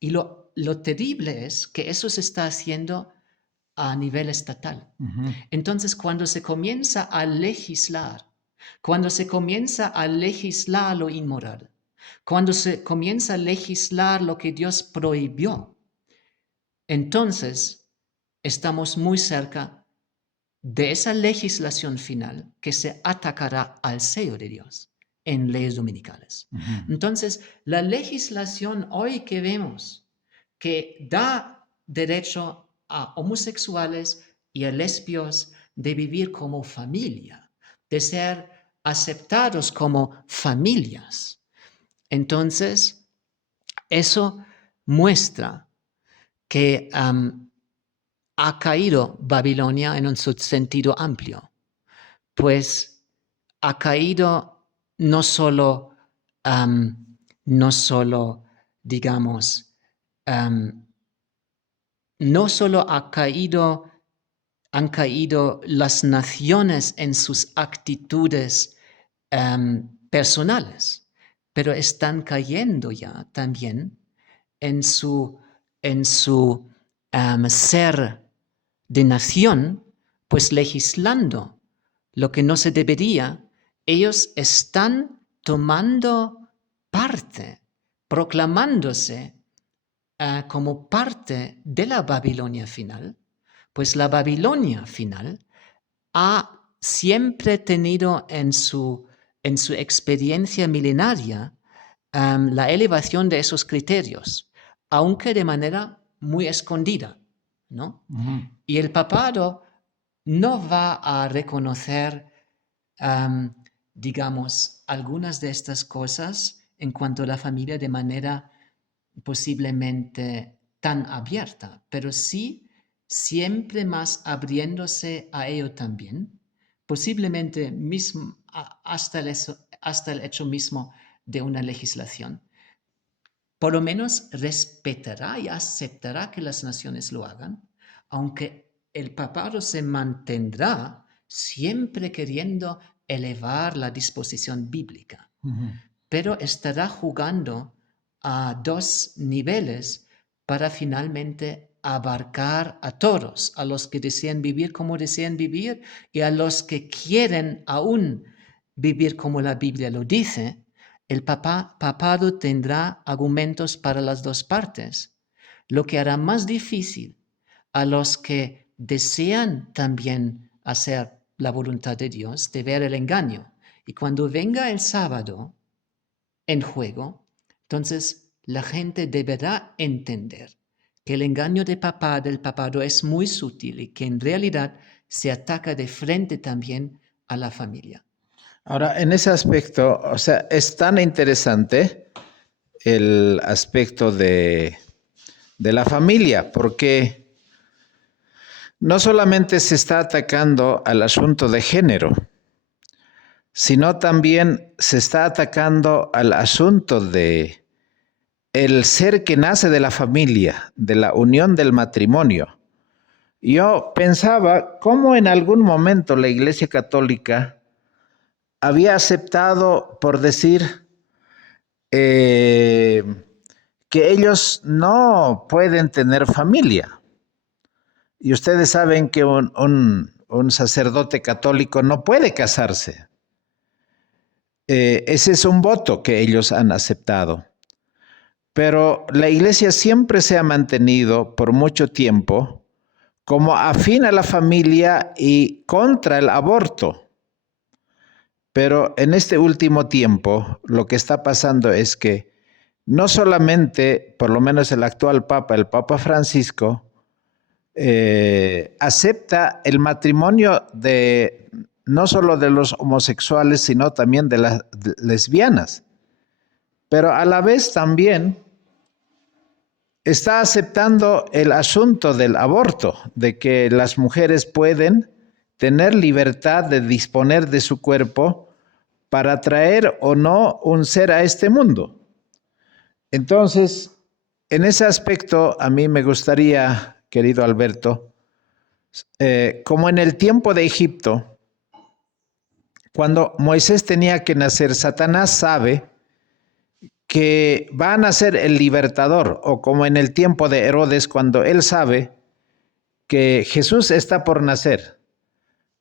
Y lo terrible es que eso se está haciendo a nivel estatal. Entonces, cuando se comienza a legislar lo inmoral, cuando se comienza a legislar lo que Dios prohibió, entonces estamos muy cerca de esa legislación final que se atacará al sello de Dios en leyes dominicales. Entonces, la legislación hoy que vemos que da derecho a homosexuales y a lesbios de vivir como familia, de ser aceptados como familias. Entonces, eso muestra que ha caído Babilonia en un sentido amplio, pues ha caído no solo, digamos, no solo han caído las naciones en sus actitudes personales, pero están cayendo ya también en su ser de nación, pues legislando lo que no se debería. Ellos están tomando parte, proclamándose como parte de la Babilonia final, pues la Babilonia final ha siempre tenido en su experiencia milenaria la elevación de esos criterios, aunque de manera muy escondida, ¿no? Ujú. Y el papado no va a reconocer, digamos, algunas de estas cosas en cuanto a la familia de manera posiblemente tan abierta, pero sí siempre más abriéndose a ello también, posiblemente mismo, hasta el hecho mismo de una legislación. Por lo menos respetará y aceptará que las naciones lo hagan, aunque el papado se mantendrá siempre queriendo elevar la disposición bíblica, Ujú. pero estará jugando a dos niveles para finalmente abarcar a todos, a los que desean vivir como desean vivir y a los que quieren aún vivir como la Biblia lo dice. El papado tendrá argumentos para las dos partes, lo que hará más difícil a los que desean también hacer la voluntad de Dios de ver el engaño. Y cuando venga el sábado en juego, entonces la gente deberá entender que el engaño del papado es muy sutil y que en realidad se ataca de frente también a la familia. Ahora, en ese aspecto, o sea, es tan interesante el aspecto de la familia, porque no solamente se está atacando al asunto de género, sino también se está atacando al asunto de el ser que nace de la familia, de la unión del matrimonio. Yo pensaba cómo en algún momento la Iglesia Católica había aceptado, por decir, que ellos no pueden tener familia. Y ustedes saben que un sacerdote católico no puede casarse. Ese es un voto que ellos han aceptado. Pero la Iglesia siempre se ha mantenido por mucho tiempo como afín a la familia y contra el aborto. Pero en este último tiempo lo que está pasando es que no solamente, por lo menos el actual Papa, el Papa Francisco, acepta el matrimonio de no solo de los homosexuales, sino también de las lesbianas. Pero a la vez también está aceptando el asunto del aborto, de que las mujeres pueden tener libertad de disponer de su cuerpo para traer o no un ser a este mundo. Entonces, en ese aspecto, a mí me gustaría, querido Alberto, como en el tiempo de Egipto, cuando Moisés tenía que nacer, Satanás sabe que va a nacer el libertador, o como en el tiempo de Herodes, cuando él sabe que Jesús está por nacer.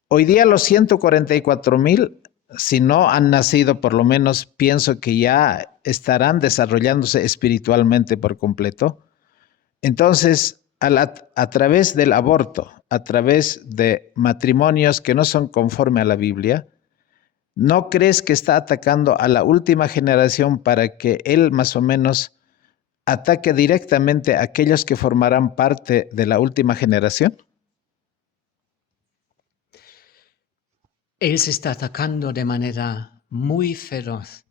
Hoy día los 144,000, si no han nacido, por lo menos pienso que ya estarán desarrollándose espiritualmente por completo. Entonces, a través del aborto, a través de matrimonios que no son conforme a la Biblia, ¿no crees que está atacando a la última generación para que él más o menos ataque directamente a aquellos que formarán parte de la última generación? Él se está atacando de manera muy feroz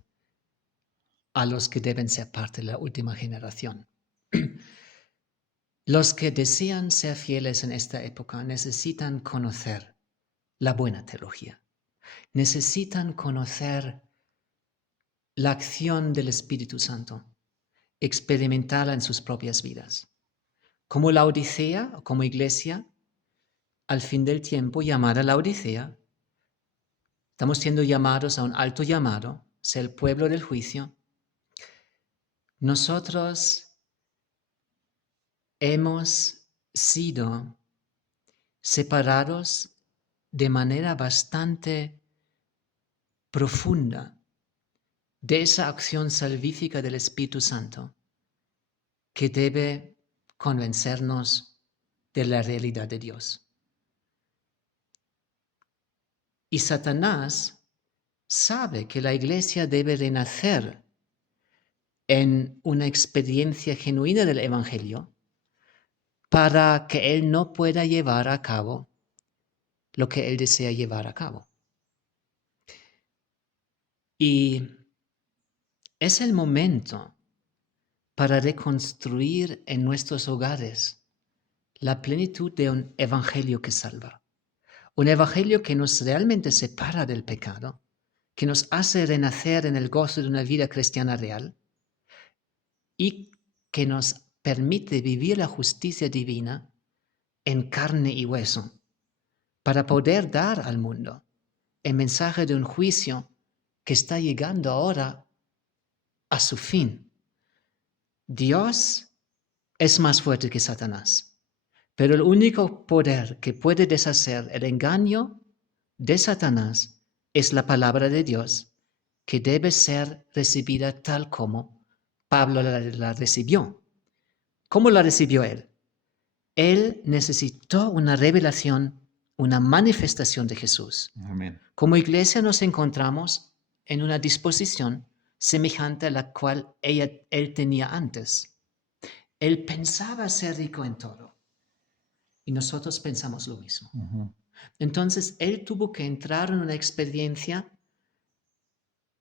a los que deben ser parte de la última generación. Los que desean ser fieles en esta época necesitan conocer la buena teología. Necesitan conocer la acción del Espíritu Santo, experimentarla en sus propias vidas. Como la Odisea, o como iglesia, al fin del tiempo, llamada la Odisea, estamos siendo llamados a un alto llamado, ser el pueblo del juicio. Nosotros hemos sido separados de manera bastante profunda de esa acción salvífica del Espíritu Santo que debe convencernos de la realidad de Dios. Y Satanás sabe que la iglesia debe renacer en una experiencia genuina del Evangelio para que él no pueda llevar a cabo lo que él desea llevar a cabo. Y es el momento para reconstruir en nuestros hogares la plenitud de un evangelio que salva. Un evangelio que nos realmente separa del pecado, que nos hace renacer en el gozo de una vida cristiana real y que nos permite vivir la justicia divina en carne y hueso, para poder dar al mundo el mensaje de un juicio que está llegando ahora a su fin. Dios es más fuerte que Satanás, pero el único poder que puede deshacer el engaño de Satanás es la palabra de Dios, que debe ser recibida tal como Pablo la recibió. ¿Cómo la recibió él? Él necesitó una revelación, una manifestación de Jesús. Amén. Como iglesia nos encontramos en una disposición semejante a la cual él tenía antes. Él pensaba ser rico en todo y nosotros pensamos lo mismo. Entonces, él tuvo que entrar en una experiencia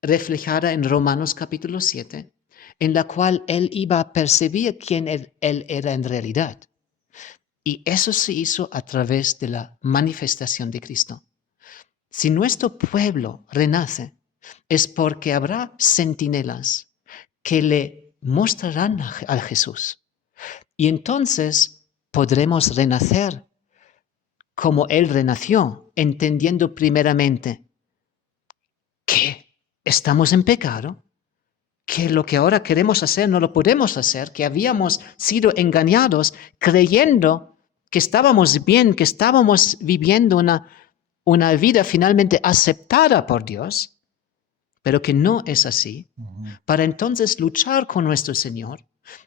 reflejada en Romanos capítulo 7, en la cual él iba a percibir quién él era en realidad. Y eso se hizo a través de la manifestación de Cristo. Si nuestro pueblo renace, es porque habrá centinelas que le mostrarán a Jesús. Y entonces podremos renacer como Él renació, entendiendo primeramente que estamos en pecado, que lo que ahora queremos hacer no lo podemos hacer, que habíamos sido engañados creyendo que estábamos bien, que estábamos viviendo una vida finalmente aceptada por Dios, pero que no es así, para entonces luchar con nuestro Señor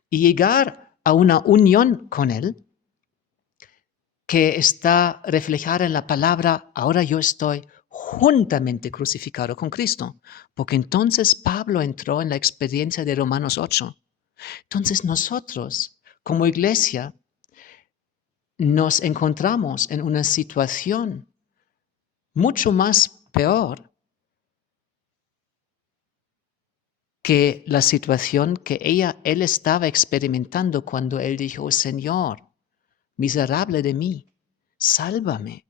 y llegar a una unión con Él que está reflejada en la palabra, ahora yo estoy juntamente crucificado con Cristo, porque entonces Pablo entró en la experiencia de Romanos 8. Entonces nosotros, como iglesia, nos encontramos en una situación mucho más peor que la situación que él estaba experimentando cuando él dijo, oh, Señor, miserable de mí, sálvame.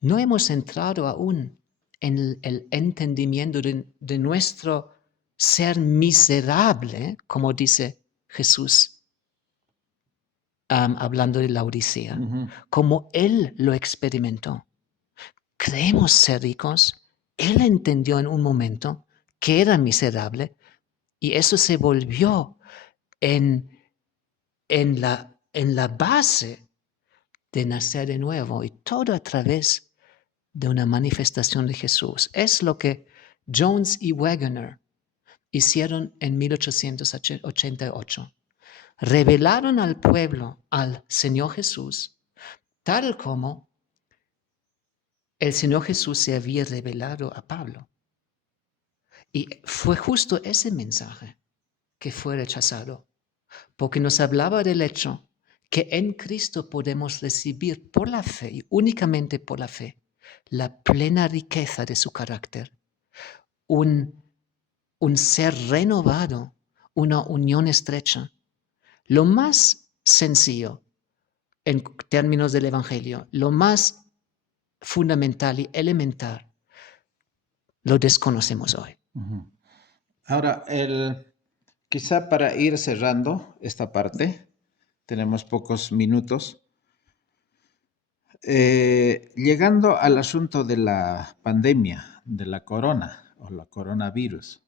No hemos entrado aún en el entendimiento de nuestro ser miserable, como dice Jesús, hablando de la Odisea, como él lo experimentó. Creemos ser ricos. Él entendió en un momento que era miserable y eso se volvió en la base de nacer de nuevo, y todo a través de una manifestación de Jesús. Es lo que Jones y Wegener hicieron en 1888. Revelaron al pueblo al Señor Jesús, tal como el Señor Jesús se había revelado a Pablo. Y fue justo ese mensaje que fue rechazado, porque nos hablaba del hecho que en Cristo podemos recibir por la fe, y únicamente por la fe, la plena riqueza de su carácter, un ser renovado, una unión estrecha. Lo más sencillo en términos del Evangelio, lo más fundamental y elemental, lo desconocemos hoy. Ahora, quizá para ir cerrando esta parte, tenemos pocos minutos. Llegando al asunto de la pandemia, de la corona o la coronavirus,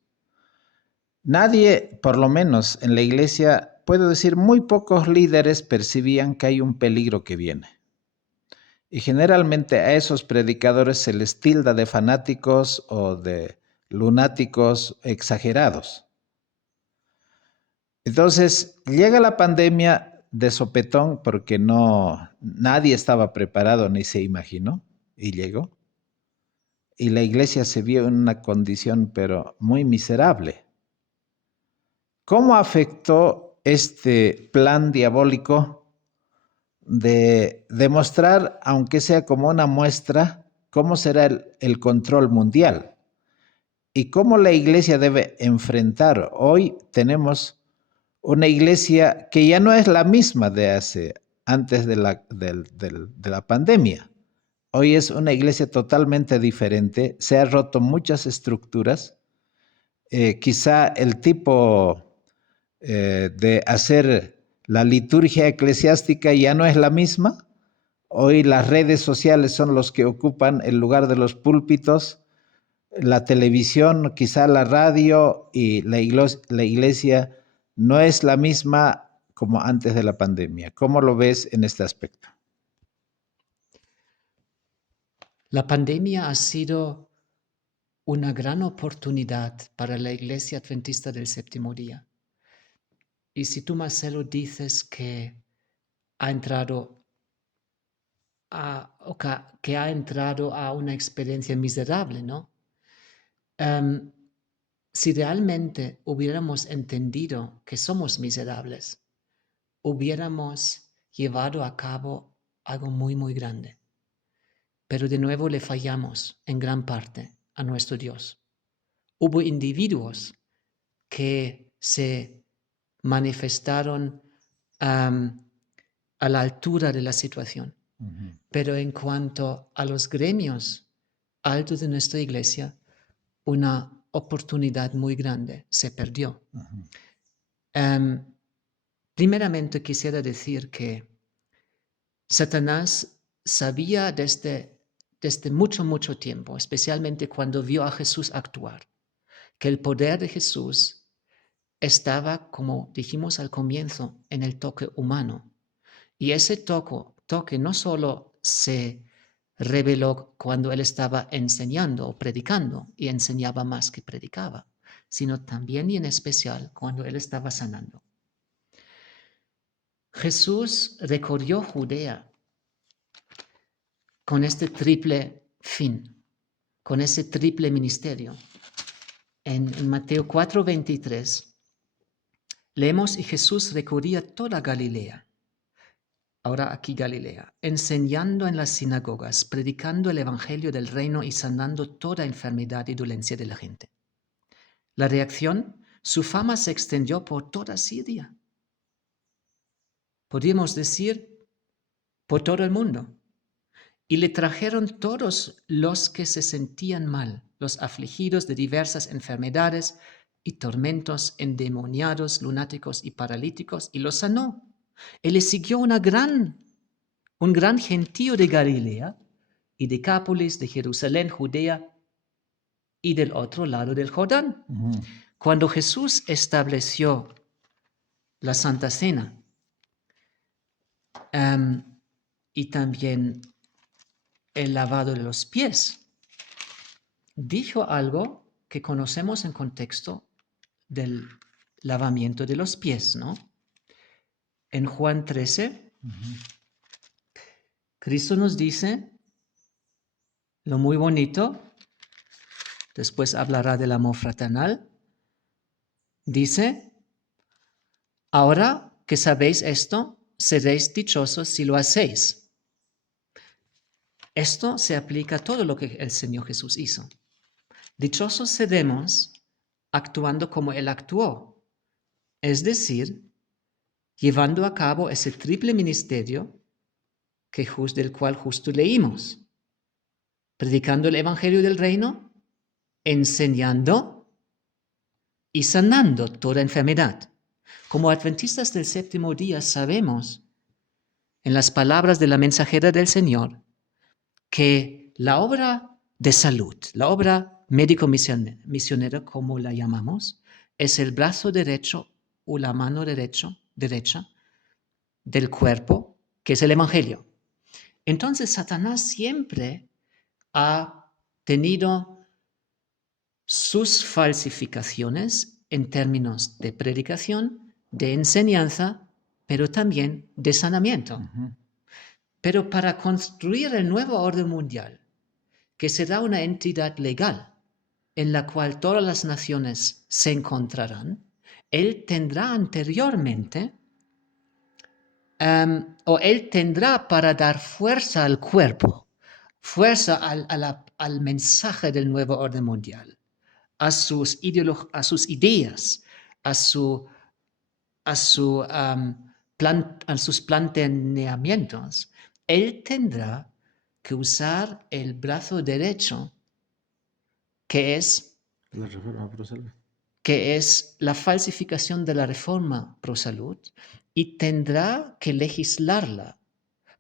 nadie, por lo menos en la iglesia, puedo decir, muy pocos líderes percibían que hay un peligro que viene. Y generalmente a esos predicadores se les tilda de fanáticos o de lunáticos exagerados. Entonces, llega la pandemia de sopetón porque nadie estaba preparado ni se imaginó, y llegó. Y la iglesia se vio en una condición, pero muy miserable. ¿Cómo afectó este plan diabólico de demostrar, aunque sea como una muestra, cómo será el control mundial? Y cómo la iglesia debe enfrentar. Hoy tenemos una iglesia que ya no es la misma de antes de la pandemia. Hoy es una iglesia totalmente diferente, se han roto muchas estructuras, quizá el tipo de hacer la liturgia eclesiástica ya no es la misma. Hoy las redes sociales son los que ocupan el lugar de los púlpitos, la televisión, quizá la radio, y la iglesia no es la misma como antes de la pandemia. ¿Cómo lo ves en este aspecto? La pandemia ha sido una gran oportunidad para la Iglesia Adventista del Séptimo Día. Y si tú, Marcelo, dices que ha entrado a una experiencia miserable, ¿no? Si realmente hubiéramos entendido que somos miserables, hubiéramos llevado a cabo algo muy, muy grande. Pero de nuevo le fallamos en gran parte a nuestro Dios. Hubo individuos que se manifestaron a la altura de la situación. Pero en cuanto a los gremios altos de nuestra iglesia, una oportunidad muy grande se perdió. Primeramente quisiera decir que Satanás sabía desde mucho, mucho tiempo, especialmente cuando vio a Jesús actuar, que el poder de Jesús estaba, como dijimos al comienzo, en el toque humano. Y ese toque no solo se reveló cuando él estaba enseñando o predicando, y enseñaba más que predicaba, sino también y en especial cuando él estaba sanando. Jesús recorrió Judea con este triple fin, con ese triple ministerio. En Mateo 4:23 leemos: y Jesús recorría toda Galilea. Ahora aquí Galilea, enseñando en las sinagogas, predicando el evangelio del reino y sanando toda enfermedad y dolencia de la gente. La reacción: su fama se extendió por toda Siria. Podríamos decir, por todo el mundo. Y le trajeron todos los que se sentían mal, los afligidos de diversas enfermedades y tormentos, endemoniados, lunáticos y paralíticos, y los sanó. Él le siguió un gran gentío de Galilea y Decápolis, de Jerusalén, Judea y del otro lado del Jordán. Cuando Jesús estableció la Santa Cena y también el lavado de los pies, dijo algo que conocemos en contexto del lavamiento de los pies, ¿no? En Juan 13, Cristo nos dice lo muy bonito, después hablará del amor fraternal, dice: ahora que sabéis esto, seréis dichosos si lo hacéis. Esto se aplica a todo lo que el Señor Jesús hizo. Dichosos seremos actuando como Él actuó, es decir, llevando a cabo ese triple ministerio del cual justo leímos, predicando el Evangelio del Reino, enseñando y sanando toda enfermedad. Como adventistas del séptimo día sabemos, en las palabras de la mensajera del Señor, que la obra de salud, la obra médico-misionera, como la llamamos, es el brazo derecho o la mano derecha del cuerpo, que es el Evangelio. Entonces Satanás siempre ha tenido sus falsificaciones en términos de predicación, de enseñanza, pero también de sanamiento. Pero para construir el nuevo orden mundial, que será una entidad legal en la cual todas las naciones se encontrarán, él tendrá anteriormente, él tendrá para dar fuerza al cuerpo, fuerza al mensaje del nuevo orden mundial, a sus ideas, a sus planteamientos. Él tendrá que usar el brazo derecho, que es La reforma pro salud. que es la falsificación de la reforma pro salud, y tendrá que legislarla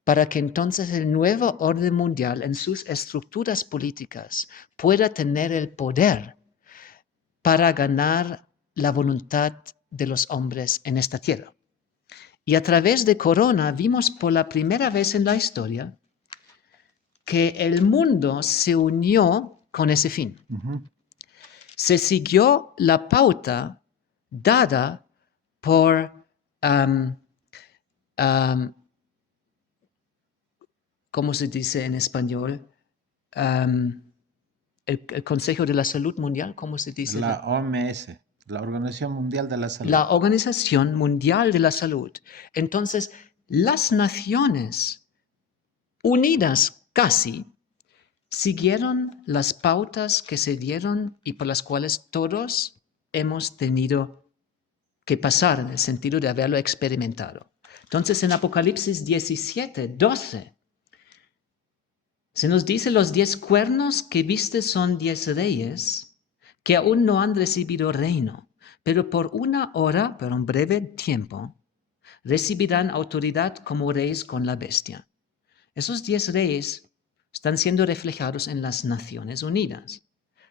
para que entonces el nuevo orden mundial en sus estructuras políticas pueda tener el poder para ganar la voluntad de los hombres en esta tierra. Y a través de Corona vimos por la primera vez en la historia que el mundo se unió con ese fin. Se siguió la pauta dada por ¿cómo se dice en español? El Consejo de la Salud Mundial, ¿cómo se dice? La OMS, la Organización Mundial de la Salud. La Organización Mundial de la Salud. Entonces, las naciones unidas casi siguieron las pautas que se dieron y por las cuales todos hemos tenido que pasar en el sentido de haberlo experimentado. Entonces, en Apocalipsis 17:12, se nos dice: los 10 cuernos que viste son 10 reyes que aún no han recibido reino, pero por una hora, por un breve tiempo, recibirán autoridad como reyes con la bestia. Esos 10 reyes están siendo reflejados en las Naciones Unidas.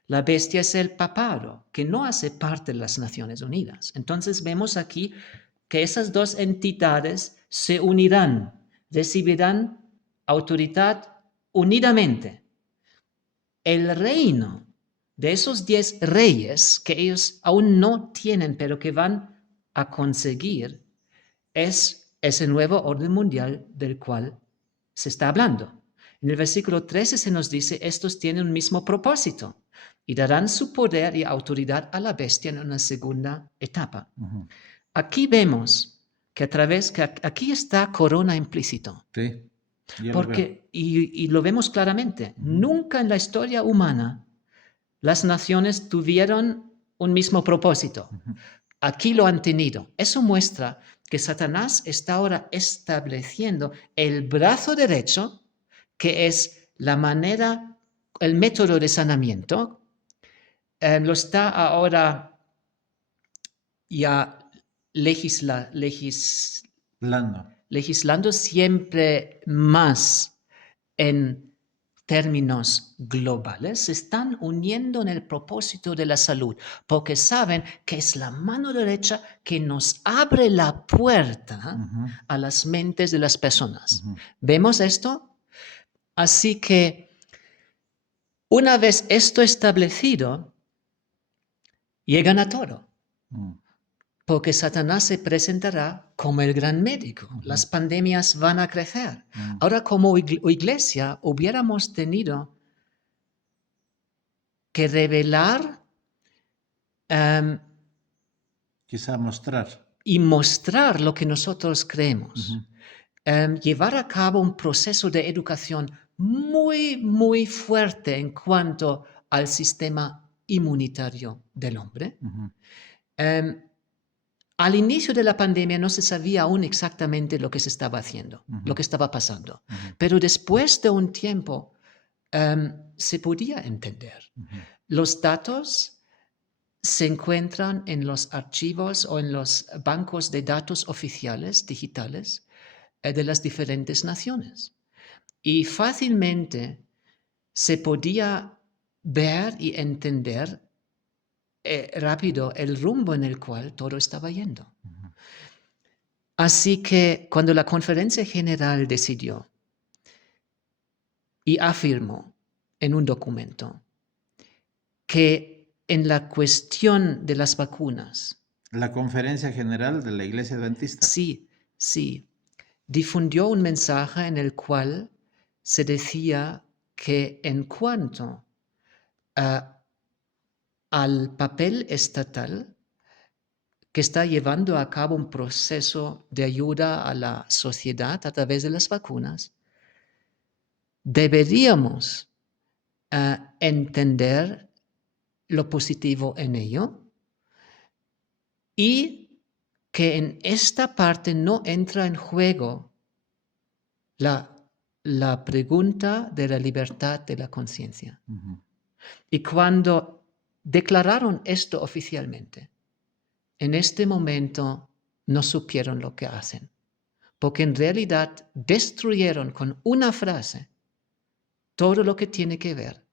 La bestia es el papado, que no hace parte de las Naciones Unidas. Entonces vemos aquí que esas dos entidades se unirán, recibirán autoridad unidamente. El reino de esos 10 reyes que ellos aún no tienen, pero que van a conseguir, es ese nuevo orden mundial del cual se está hablando. En el versículo 13 se nos dice: estos tienen un mismo propósito y darán su poder y autoridad a la bestia en una segunda etapa. Aquí vemos que aquí está Corona implícito. Sí. Porque, y lo vemos claramente, nunca en la historia humana las naciones tuvieron un mismo propósito. Aquí lo han tenido. Eso muestra que Satanás está ahora estableciendo el brazo derecho, que es la manera, el método de sanamiento. Lo está ahora ya legislando siempre más en términos globales. Se están uniendo en el propósito de la salud, porque saben que es la mano derecha que nos abre la puerta a las mentes de las personas. ¿Vemos esto? Así que una vez esto establecido, llegan a todo. Porque Satanás se presentará como el gran médico. Las pandemias van a crecer. Ahora, como iglesia, hubiéramos tenido que revelar quizá mostrar. Y mostrar lo que nosotros creemos. Llevar a cabo un proceso de educación muy, muy fuerte en cuanto al sistema inmunitario del hombre. Al inicio de la pandemia no se sabía aún exactamente lo que se estaba haciendo, lo que estaba pasando. Pero después de un tiempo se podía entender. Los datos se encuentran en los archivos o en los bancos de datos oficiales digitales de las diferentes naciones. Y fácilmente se podía ver y entender rápido el rumbo en el cual todo estaba yendo. Así que cuando la Conferencia General decidió y afirmó en un documento que en la cuestión de las vacunas, La Conferencia General de la Iglesia Adventista. sí, difundió un mensaje en el cual se decía que en cuanto al papel estatal que está llevando a cabo un proceso de ayuda a la sociedad a través de las vacunas, deberíamos entender lo positivo en ello y que en esta parte no entra en juego la pregunta de la libertad de la conciencia. Y cuando declararon esto oficialmente, en este momento no supieron lo que hacen, porque en realidad destruyeron con una frase todo lo que tiene que ver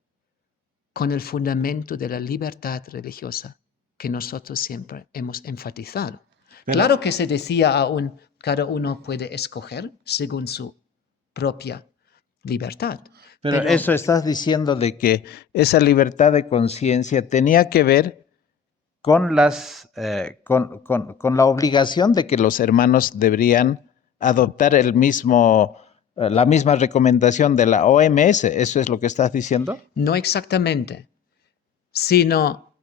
con el fundamento de la libertad religiosa que nosotros siempre hemos enfatizado. Claro que se decía aún, cada uno puede escoger según su propia libertad. Pero eso estás diciendo de que esa libertad de conciencia tenía que ver con con la obligación de que los hermanos deberían adoptar la misma recomendación de la OMS. ¿Eso es lo que estás diciendo? No exactamente, sino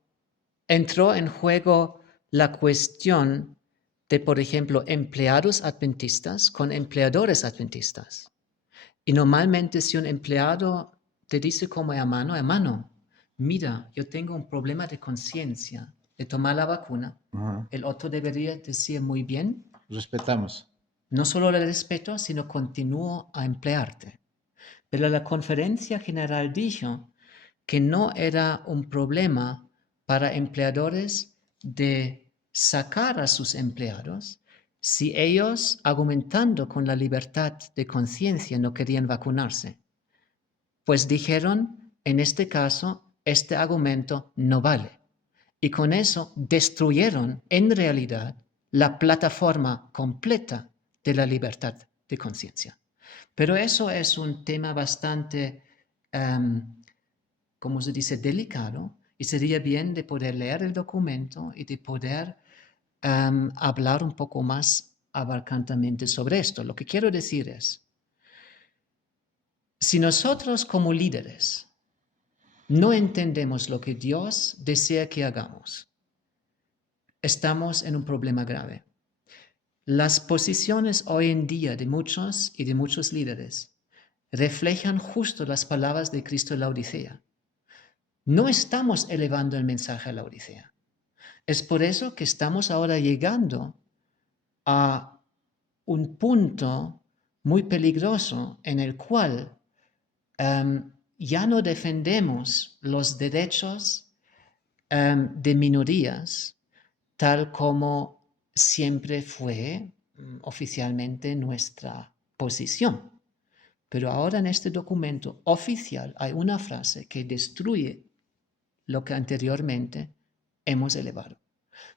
entró en juego la cuestión de, por ejemplo, empleados adventistas con empleadores adventistas. Y normalmente si un empleado te dice como hermano, mira, yo tengo un problema de conciencia de tomar la vacuna, el otro debería decir muy bien. Respetamos. No solo le respeto, sino continúo a emplearte. Pero la Conferencia General dijo que no era un problema para empleadores de sacar a sus empleados si ellos, argumentando con la libertad de conciencia, no querían vacunarse. Pues dijeron, en este caso, este argumento no vale. Y con eso destruyeron, en realidad, la plataforma completa de la libertad de conciencia. Pero eso es un tema bastante, como se dice, delicado, y sería bien de poder leer el documento y de poder hablar un poco más abarcantemente sobre esto. Lo que quiero decir es, si nosotros como líderes no entendemos lo que Dios desea que hagamos, estamos en un problema grave. Las posiciones hoy en día de muchos y de muchos líderes reflejan justo las palabras de Cristo en la Odisea. No estamos elevando el mensaje a la Odisea. Es por eso que estamos ahora llegando a un punto muy peligroso en el cual ya no defendemos los derechos de minorías tal como siempre fue oficialmente nuestra posición. Pero ahora en este documento oficial hay una frase que destruye lo que anteriormente hemos elevado.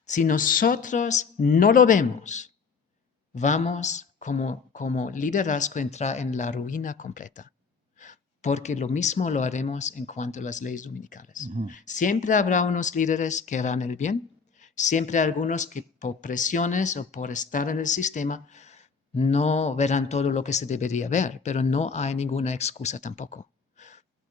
Si nosotros no lo vemos, vamos como liderazgo a entrar en la ruina completa, porque lo mismo lo haremos en cuanto a las leyes dominicales. Siempre habrá unos líderes que harán el bien, siempre algunos que por presiones o por estar en el sistema no verán todo lo que se debería ver, pero no hay ninguna excusa tampoco.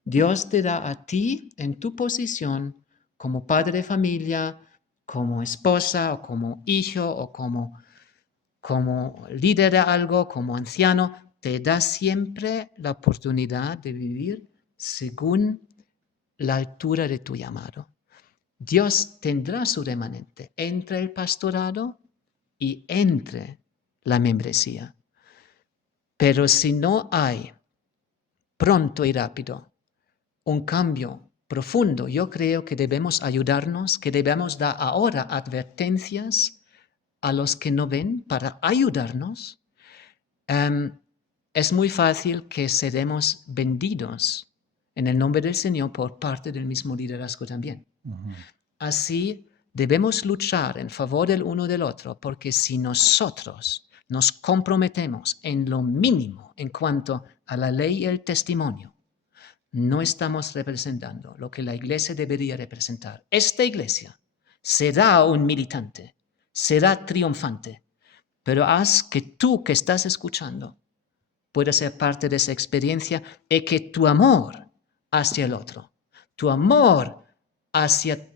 Dios te da a ti en tu posición como padre de familia, como esposa o como hijo o como líder de algo, como anciano, te da siempre la oportunidad de vivir según la altura de tu llamado. Dios tendrá su remanente entre el pastorado y entre la membresía. Pero si no hay pronto y rápido un cambio profundo, yo creo que debemos ayudarnos, que debemos dar ahora advertencias a los que no ven para ayudarnos. Es muy fácil que seremos vendidos en el nombre del Señor por parte del mismo liderazgo también. Así debemos luchar en favor del uno del otro, porque si nosotros nos comprometemos en lo mínimo en cuanto a la ley y el testimonio, no estamos representando lo que la iglesia debería representar. Esta iglesia será un militante, será triunfante, pero haz que tú que estás escuchando puedas ser parte de esa experiencia y que tu amor hacia el otro, tu amor hacia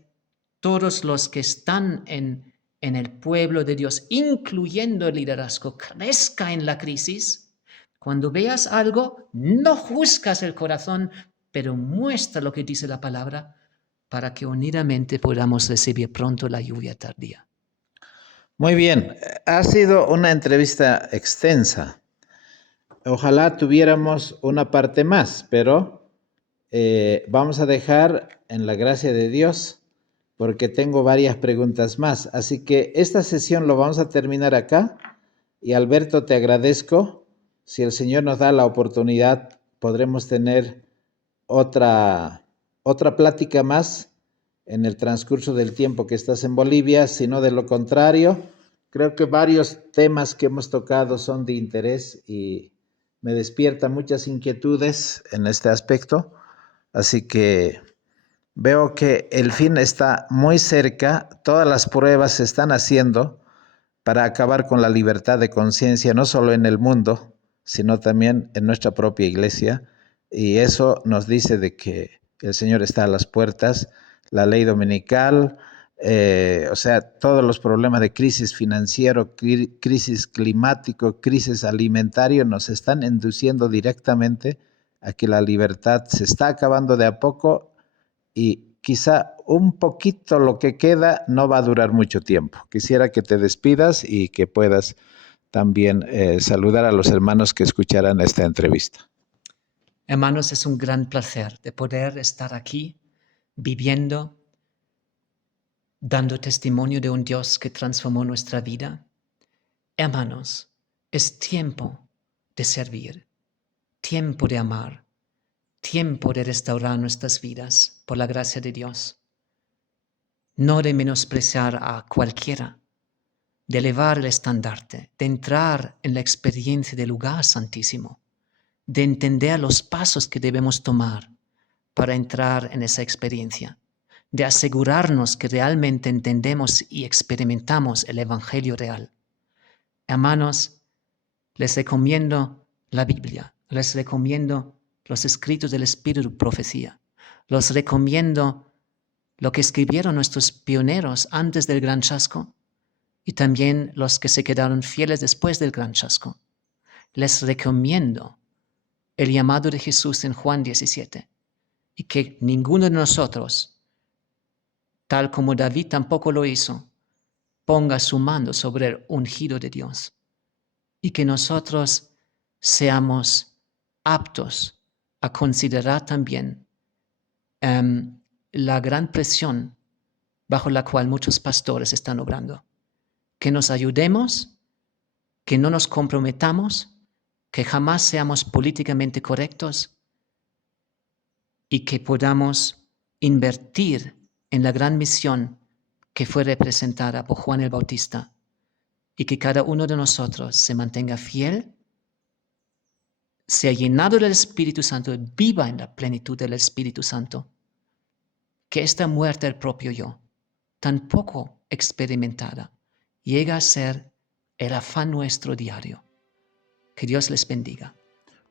todos los que están en el pueblo de Dios, incluyendo el liderazgo, crezca en la crisis. Cuando veas algo, no juzgas el corazón, pero muestra lo que dice la palabra para que unidamente podamos recibir pronto la lluvia tardía. Muy bien, ha sido una entrevista extensa. Ojalá tuviéramos una parte más, pero vamos a dejar en la gracia de Dios porque tengo varias preguntas más. Así que esta sesión lo vamos a terminar acá. Y Alberto, te agradezco. Si el Señor nos da la oportunidad, podremos tener otra plática más en el transcurso del tiempo que estás en Bolivia. Si no, de lo contrario, creo que varios temas que hemos tocado son de interés y me despierta muchas inquietudes en este aspecto. Así que veo que el fin está muy cerca, todas las pruebas se están haciendo para acabar con la libertad de conciencia, no solo en el mundo, sino también en nuestra propia iglesia. Y eso nos dice de que el Señor está a las puertas, la ley dominical, o sea, todos los problemas de crisis financiero, crisis climático, crisis alimentario, nos están induciendo directamente a que la libertad se está acabando de a poco y quizá un poquito lo que queda no va a durar mucho tiempo. Quisiera que te despidas y que puedas también saludar a los hermanos que escucharán esta entrevista. Hermanos, es un gran placer de poder estar aquí viviendo, dando testimonio de un Dios que transformó nuestra vida. Hermanos, es tiempo de servir, tiempo de amar, tiempo de restaurar nuestras vidas por la gracia de Dios. No de menospreciar a cualquiera, de elevar el estandarte, de entrar en la experiencia del lugar santísimo, de entender los pasos que debemos tomar para entrar en esa experiencia, de asegurarnos que realmente entendemos y experimentamos el Evangelio real. Hermanos, les recomiendo la Biblia, les recomiendo los escritos del Espíritu Profecía, los recomiendo lo que escribieron nuestros pioneros antes del Gran Chasco y también los que se quedaron fieles después del Gran Chasco. Les recomiendo el llamado de Jesús en Juan 17 y que ninguno de nosotros, tal como David tampoco lo hizo, ponga su mano sobre el ungido de Dios y que nosotros seamos aptos a considerar también la gran presión bajo la cual muchos pastores están obrando. Que nos ayudemos, que no nos comprometamos, que jamás seamos políticamente correctos y que podamos invertir en la gran misión que fue representada por Juan el Bautista y que cada uno de nosotros se mantenga fiel, sea llenado del Espíritu Santo, viva en la plenitud del Espíritu Santo, que esta muerte del propio yo, tan poco experimentada, llega a ser el afán nuestro diario. Que Dios les bendiga.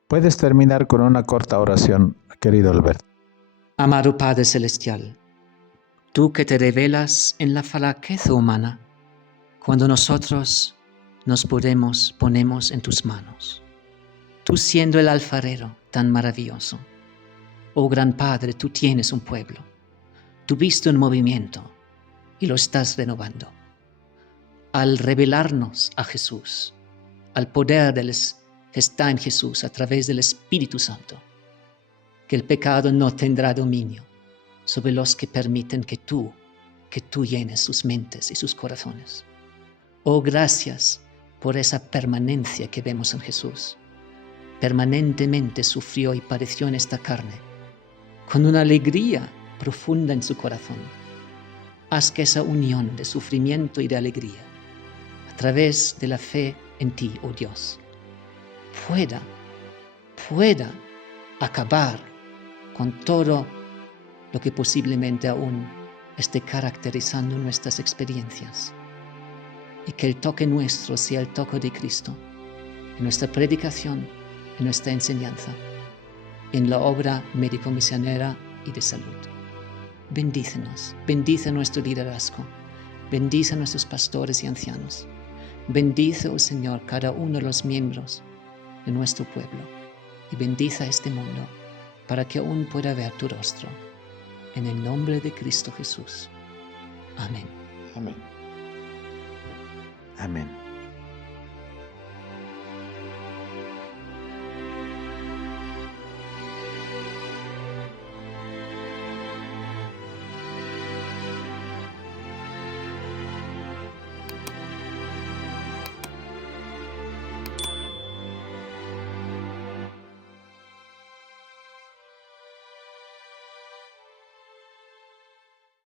Puedes terminar con una corta oración, querido Alberto. Amado Padre Celestial, tú que te revelas en la flaqueza humana, cuando nosotros nos ponemos en tus manos. Tú siendo el alfarero tan maravilloso, oh gran Padre, tú tienes un pueblo, tú viste un movimiento y lo estás renovando. al revelarnos a Jesús, al poder que está en Jesús a través del Espíritu Santo, que el pecado no tendrá dominio sobre los que permiten que tú llenes sus mentes y sus corazones. Oh, gracias por esa permanencia que vemos en Jesús. Permanentemente sufrió y padeció en esta carne, con una alegría profunda en su corazón. Haz que esa unión de sufrimiento y de alegría, a través de la fe en ti, oh Dios, pueda acabar con todo lo que posiblemente aún esté caracterizando nuestras experiencias, y que el toque nuestro sea el toque de Cristo, en nuestra predicación, en nuestra enseñanza, en la obra médico-misionera y de salud. Bendícenos, bendice nuestro liderazgo, bendice a nuestros pastores y ancianos. Bendice, oh Señor, cada uno de los miembros de nuestro pueblo, y bendice a este mundo para que aún pueda ver tu rostro. En el nombre de Cristo Jesús. Amén. Amén. Amén.